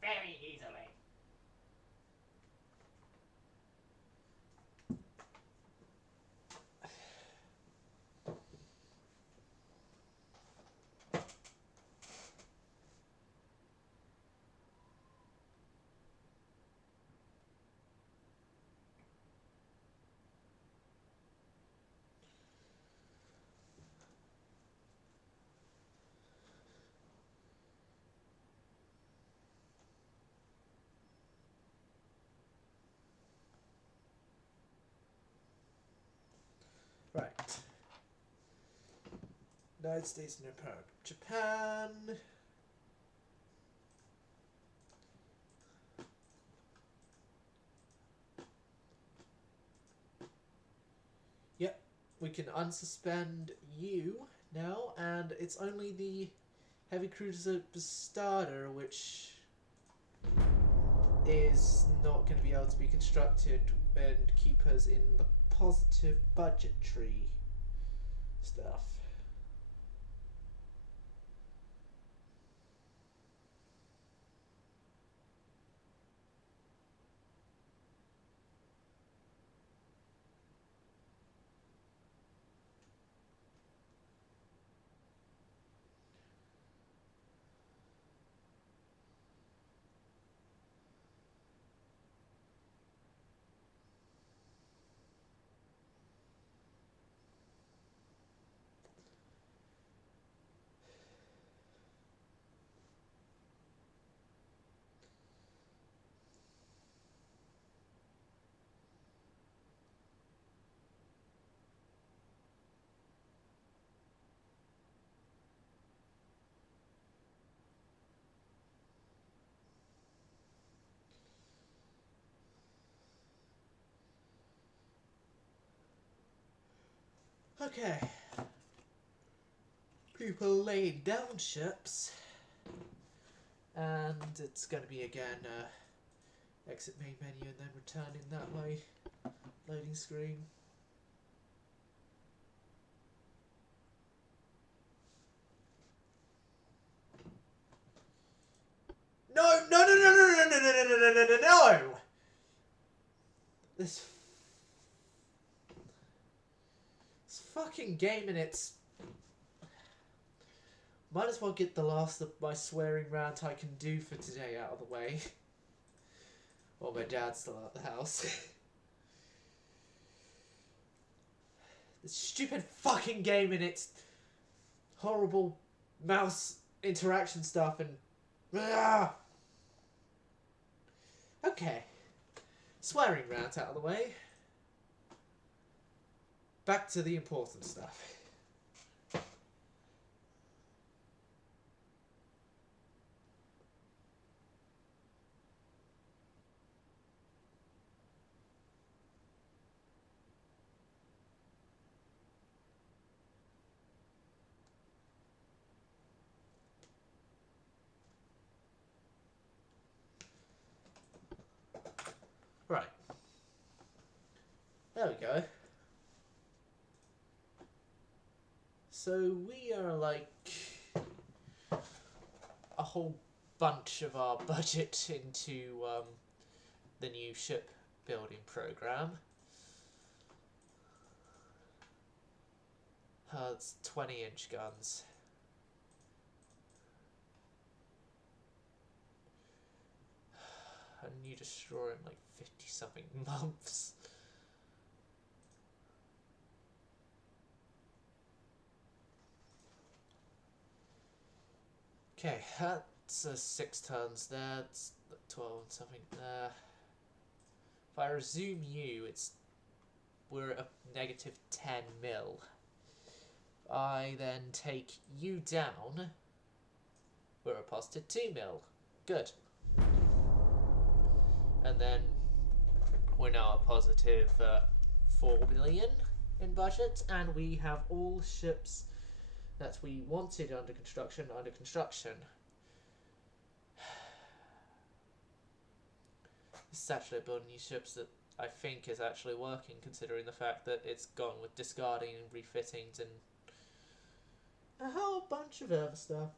easily. Right. United States, no power. Japan. Yep, we can unsuspend you now, and it's only the heavy cruiser Bastarda which is not going to be able to be constructed and keep us in the positive budgetary stuff. Okay. People laying down ships. And it's going to be again exit main menu and then return in that way. Loading screen. no, no, no, no, no, no, no, no, no, no, no, no! This fucking game and it's... Might as well get the last of my swearing rant I can do for today out of the way. While my dad's still at the house. This stupid fucking game and its horrible mouse interaction stuff and... Okay. Swearing rant out of the way. Back to the important stuff. Right. There we go. So we are like a whole bunch of our budget into the new ship building program. It's 20-inch guns. And you destroy in like 50-something months. Okay, that's 6 tons there, that's 12 and something there. If I resume you, we're at a negative 10 mil. I then take you down, we're a positive 2 mil. Good. And then we're now a positive 4 million in budget, and we have all ships that we wanted under construction. This is actually building new ships that I think is actually working, considering the fact that it's gone with discarding and refittings and a whole bunch of other stuff.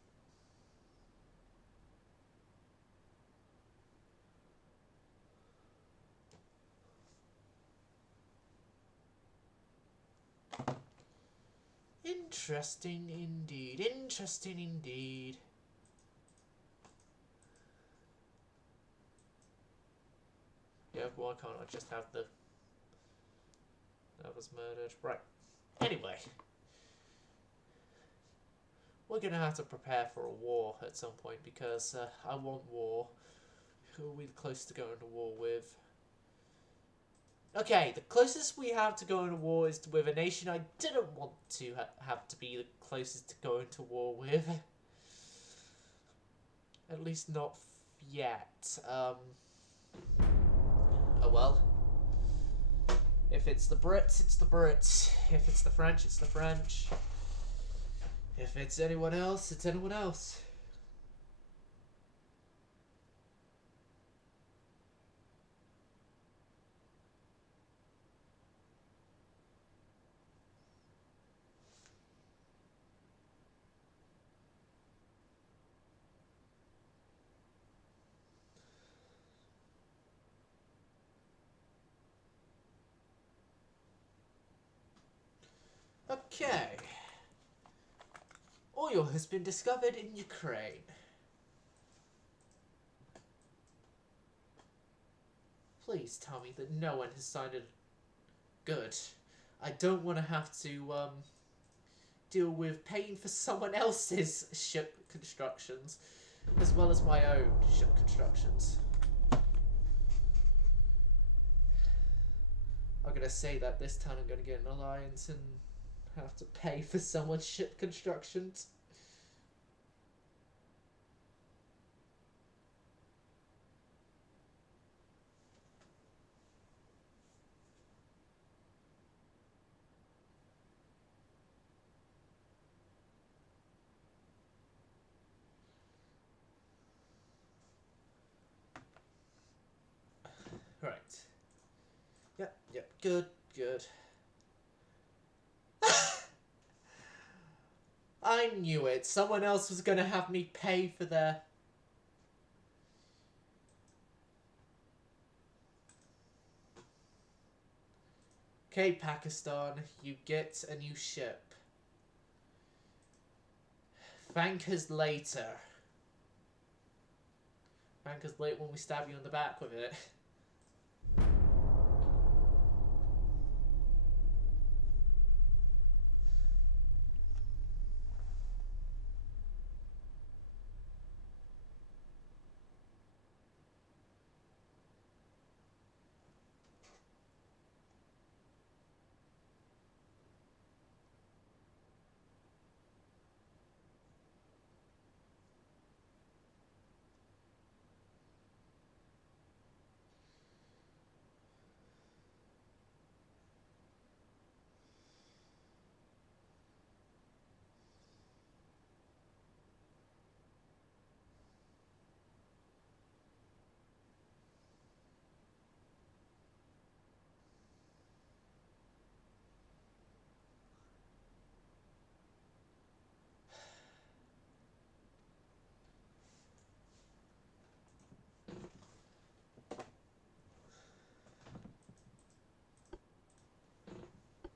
Interesting indeed. Interesting indeed. Yeah, why can't I just have the... That was murdered. Right. Anyway. We're going to have to prepare for a war at some point because I want war. Who are we close to going to war with? Okay, the closest we have to going to war is with a nation I didn't want to have to be the closest to going to war with. At least not yet. Oh well. If it's the Brits, it's the Brits. If it's the French, it's the French. If it's anyone else, it's anyone else. Okay. Oil has been discovered in Ukraine. Please tell me that no one has signed it. Good. I don't want to have to deal with paying for someone else's ship constructions as well as my own ship constructions. I'm gonna say that this time I'm gonna get an alliance and have to pay for someone's ship constructions. Right. Yep, good. I knew it. Someone else was going to have me pay for their... Okay, Pakistan, you get a new ship. Thank us later. Thank us later when we stab you in the back with it.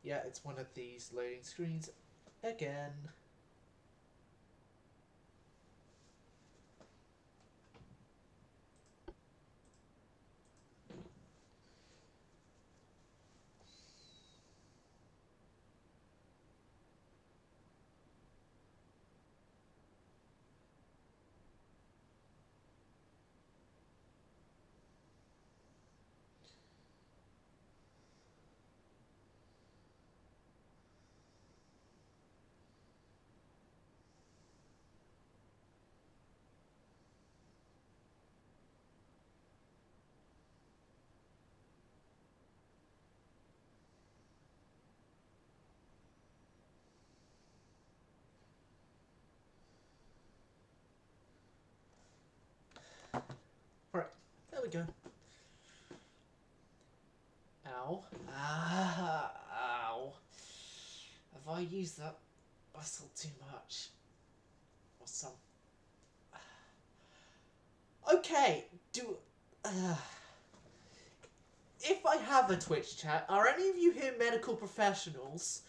Yeah, it's one of these loading screens again. Right, there we go. Ow. Ah, ow. Have I used that muscle too much? Or some... Okay, if I have a Twitch chat, are any of you here medical professionals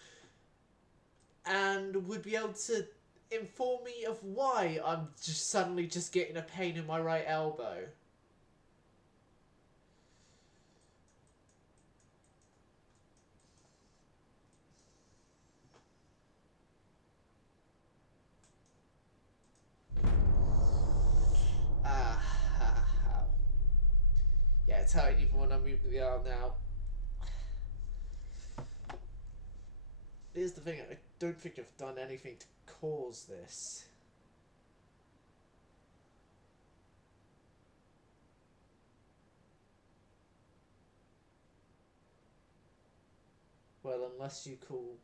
and would be able to inform me of why I'm just suddenly just getting a pain in my right elbow? How? Yeah, it's hurting even when I'm moving the arm now. Here's the thing, I don't think I've done anything to cause this. Well, unless you call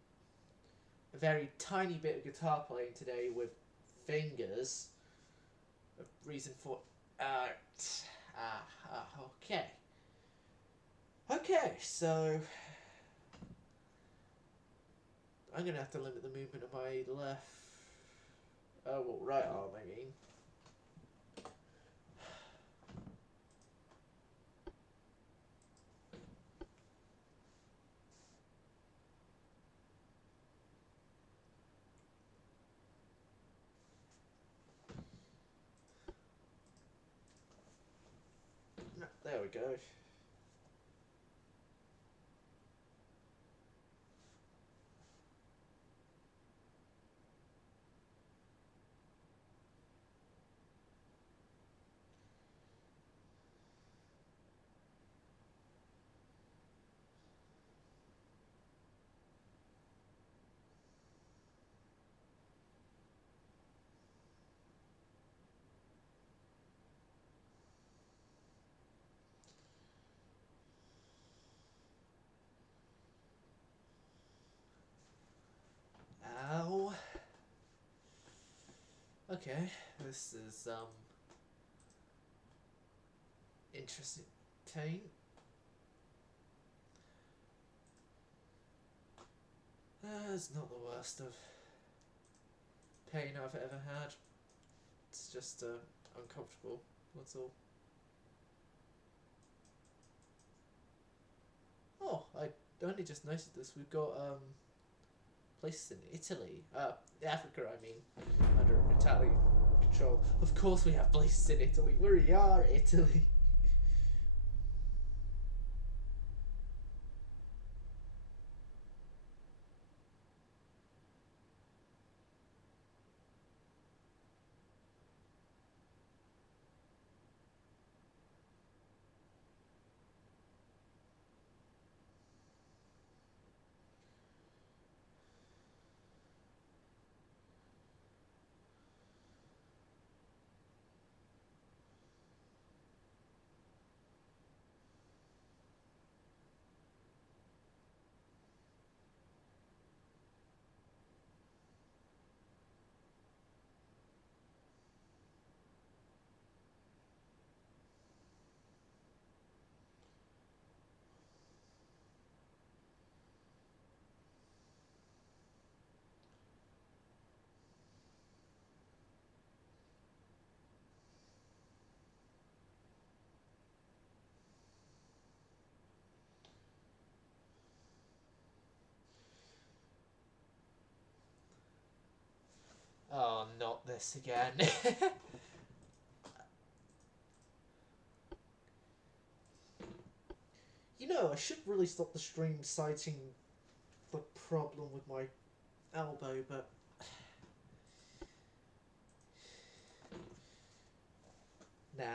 a very tiny bit of guitar playing today with fingers a reason for... okay. Okay, so... I'm going to have to limit the movement of my left... right arm, I mean. No, there we go. Ow. Okay, this is, interesting. It's not the worst of pain I've ever had. It's just, uncomfortable, that's all. Oh, I only just noticed this. We've got places in Italy, Africa, I mean, under Italian control. Of course, we have places in Italy. We are Italy. Oh, not this again. You know, I should really stop the stream citing the problem with my elbow, but... Nah.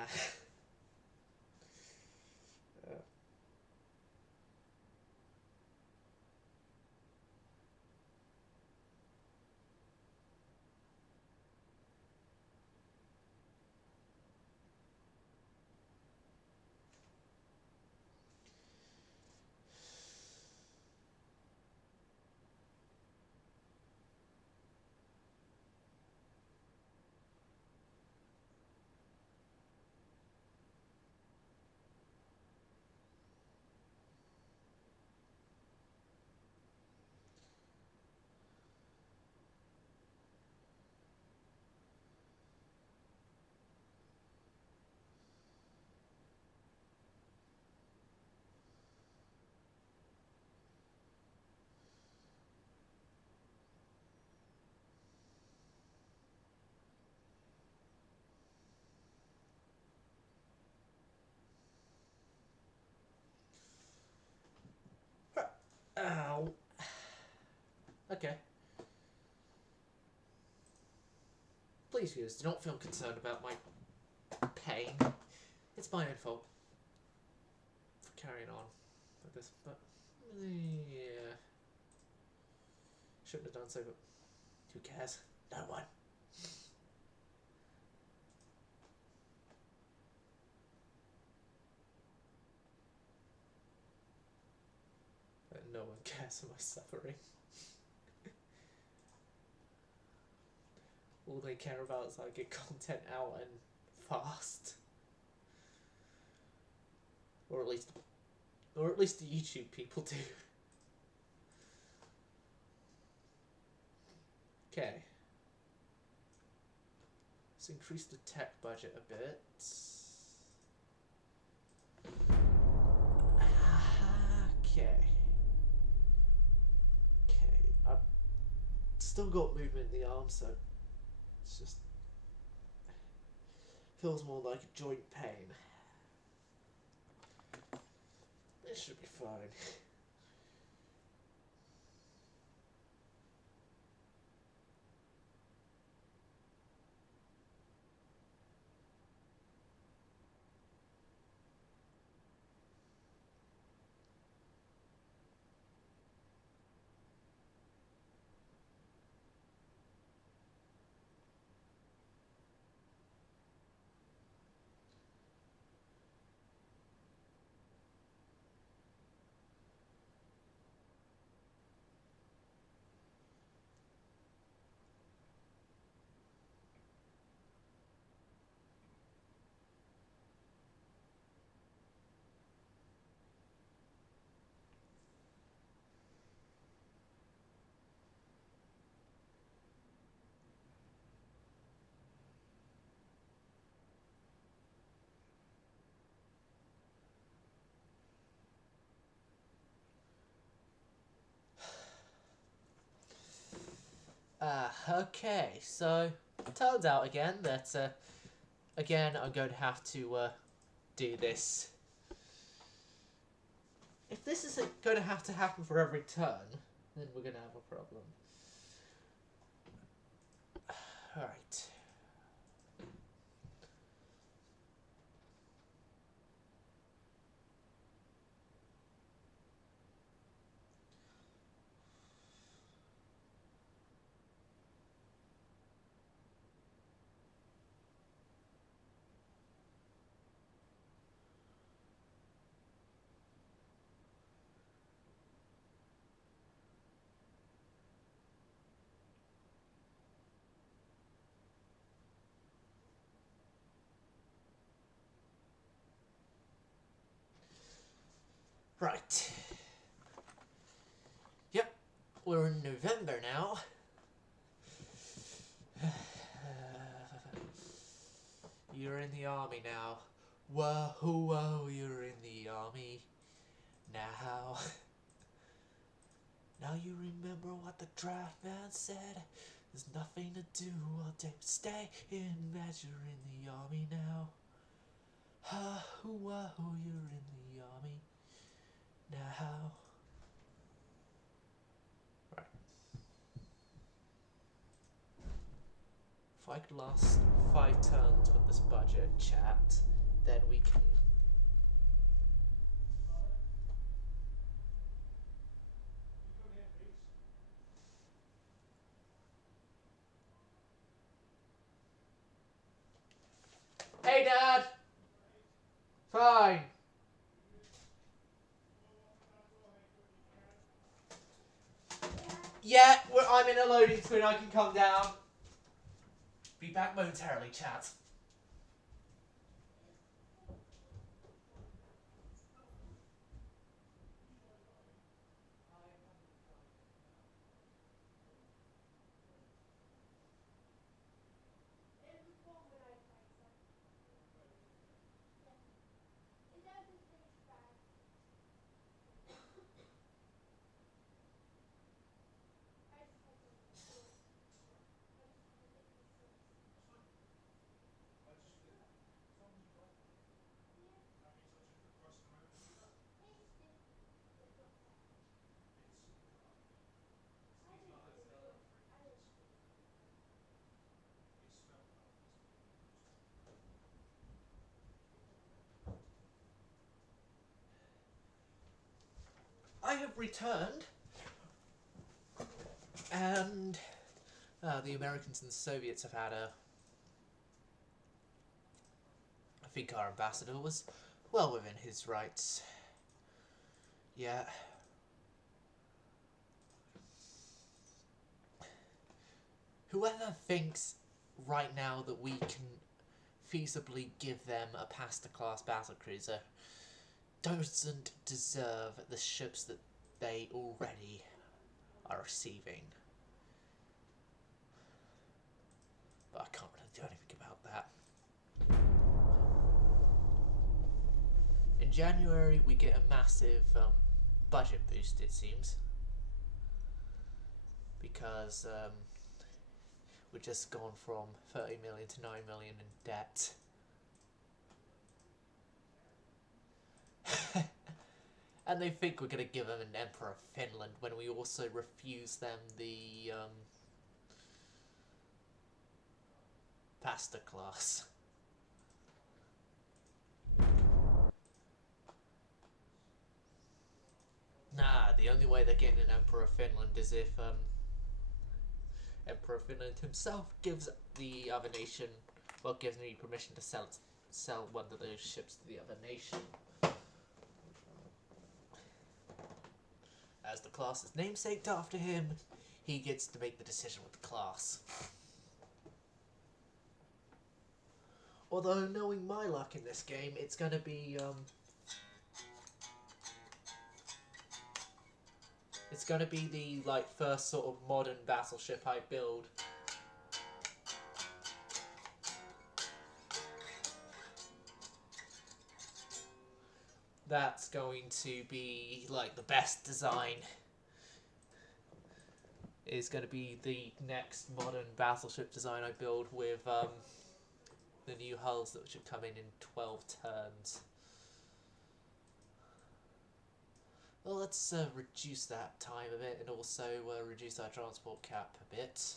Ow. Okay. Please, viewers, do not feel concerned about my pain. It's my own fault for carrying on with this, but yeah, shouldn't have done so. But who cares? No one. No one cares for my suffering. All they care about is I get content out and fast, or at least the YouTube people do. Okay, let's increase the tech budget a bit. Okay. I've still got movement in the arm, so it's just feels more like a joint pain. It should be fine. Okay, so turns out again that again I'm going to have to do this. If this is going to have to happen for every turn, then we're going to have a problem. Alright. Right. Yep, we're in November now. You're in the army now. Whoa, whoa, you're in the army now. Now you remember what the draft man said? There's nothing to do all day but stay in bed. You're in the army now. Whoa, you're in the army now. Right. If I could last 5 turns with this budget, chat, then we can... Hey, Dad! Fine. Yeah, I'm in a loading screen, I can come down. Be back momentarily, chat. I have returned, and the Americans and the Soviets have had a... I think our ambassador was well within his rights. Yeah. Whoever thinks right now that we can feasibly give them a Pasta-class battlecruiser doesn't deserve the ships that they already are receiving. But I can't really do anything about that. In January we get a massive budget boost, it seems. Because we've just gone from 30 million to 9 million in debt. And they think we're going to give them an Emperor of Finland when we also refuse them the Pasta class. Nah, the only way they're getting an Emperor of Finland is if Emperor of Finland himself gives the other nation, well, gives me permission to sell one of those ships to the other nation. As the class is namesaked after him, he gets to make the decision with the class. Although, knowing my luck in this game, it's going to be it's going to be the first sort of modern battleship I build. That's going to be the best design is going to be the next modern battleship design I build with the new hulls that should come in 12 turns. Well, let's reduce that time a bit and also reduce our transport cap a bit.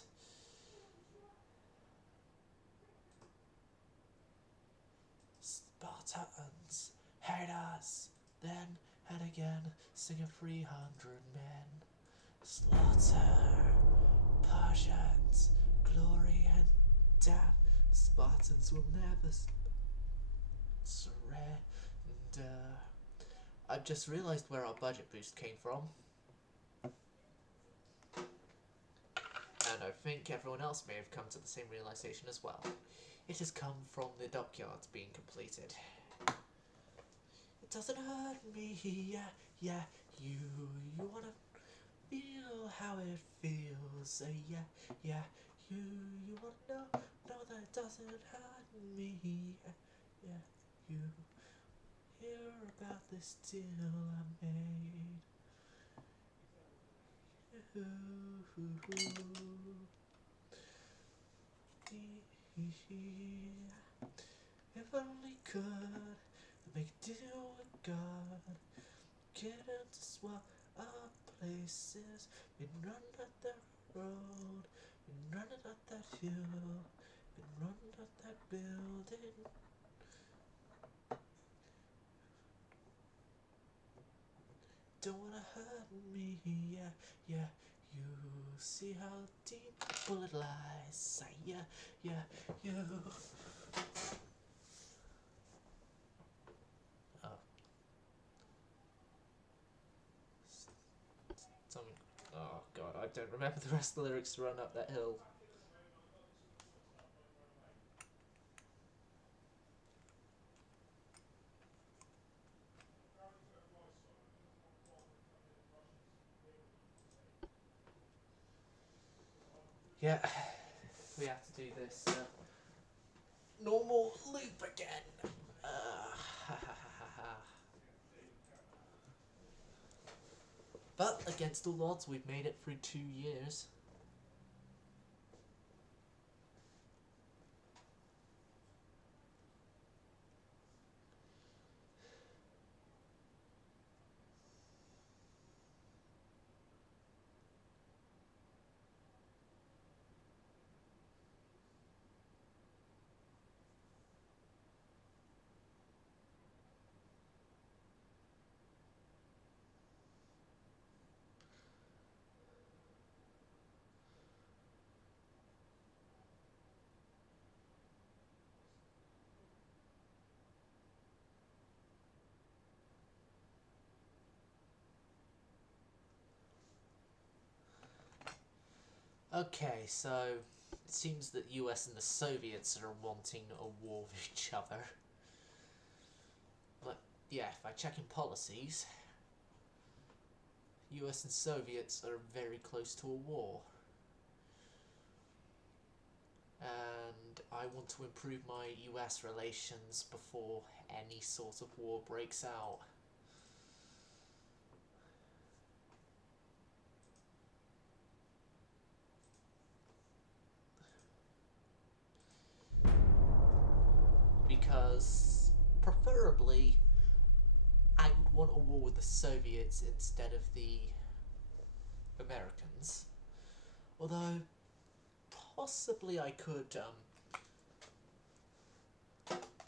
Spartans, head us, then head again, sing of 300 men. Slaughter, Persians, glory and death. The Spartans will never surrender. I've just realised where our budget boost came from. And I think everyone else may have come to the same realisation as well. It has come from the dockyards being completed. It doesn't hurt me, yeah, you wanna feel how it feels, yeah, you wanna know that it doesn't hurt me, yeah, you hear about this deal I made. If only could make a deal with God, get into swell our places, been running up that road, been running up that hill, been running up that building. Don't wanna hurt me, yeah, you see how deep the bullet lies, yeah, you. Oh. Something. Oh god, I don't remember the rest of the lyrics to Run Up That Hill. Yeah, we have to do this normal loop again. But against all odds, we've made it through 2 years. Okay, so it seems that US and the Soviets are wanting a war with each other. But yeah, if I check in policies, US and Soviets are very close to a war. And I want to improve my US relations before any sort of war breaks out. Because preferably I would want a war with the Soviets instead of the Americans. Although possibly I could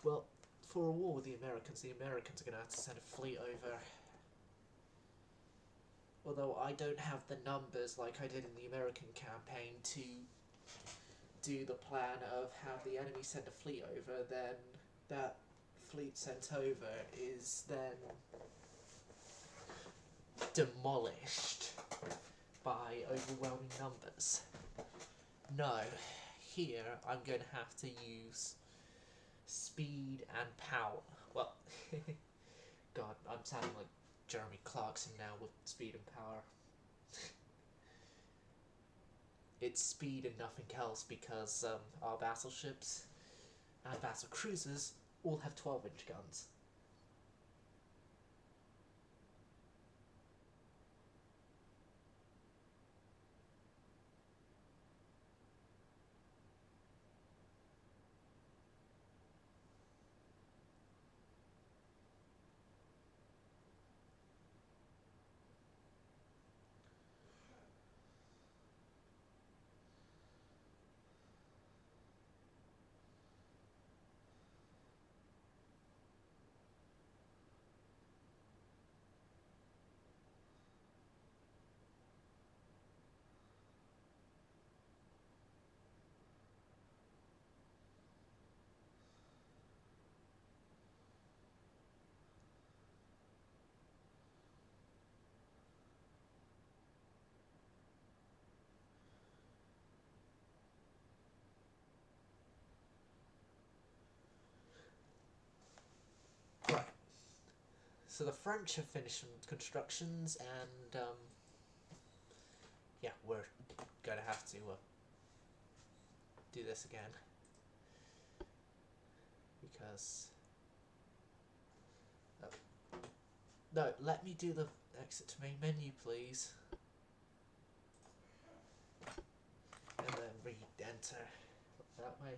well, for a war with the Americans are going to have to send a fleet over. Although I don't have the numbers like I did in the American campaign to do the plan of have the enemy send a fleet over, then that fleet sent over is then demolished by overwhelming numbers. No, here I'm going to have to use speed and power. Well, God, I'm sounding like Jeremy Clarkson now with speed and power. It's speed and nothing else because our battleships and battle cruisers all have 12-inch guns. So the French have finished some constructions, and yeah, we're gonna have to do this again because no, let me do the exit to main menu, please, and then re-enter that way.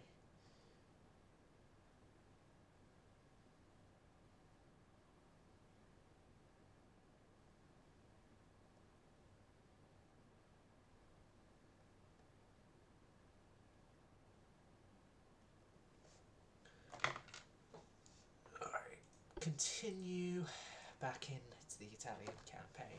Alright, continue back into the Italian campaign.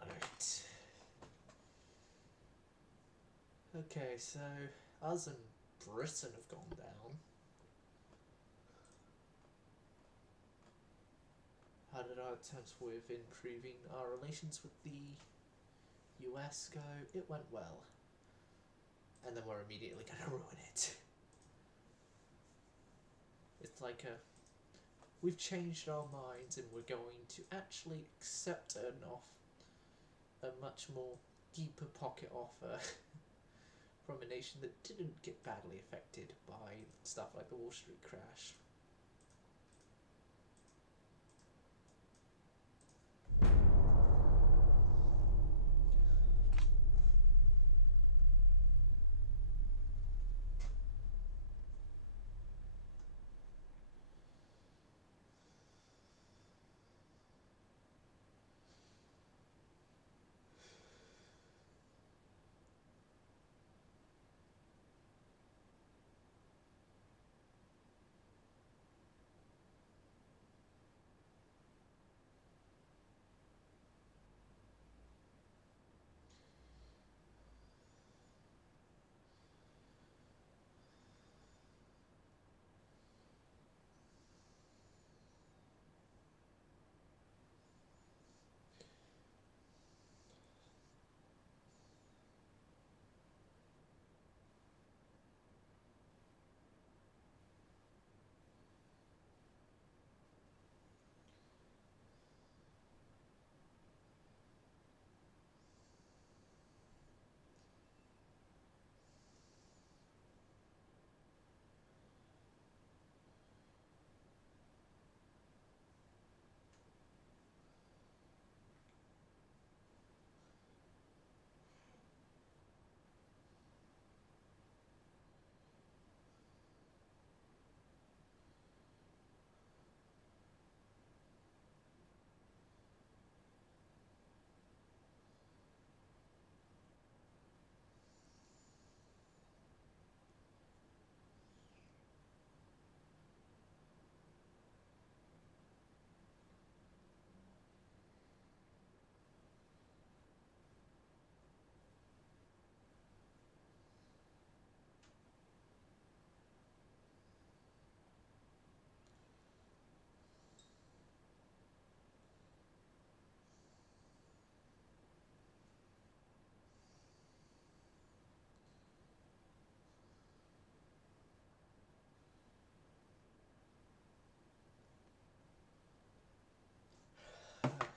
Alright. Okay, so us and Britain have gone down. How did our attempts with improving our relations with the US go? It went well. And then we're immediately going to ruin it. It's like we've changed our minds and we're going to actually accept a much more deeper pocket offer from a nation that didn't get badly affected by stuff like the Wall Street crash.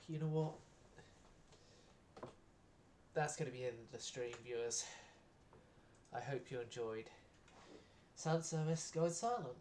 You know what? That's going to be the end of the stream, viewers. I hope you enjoyed. Sound service going silent.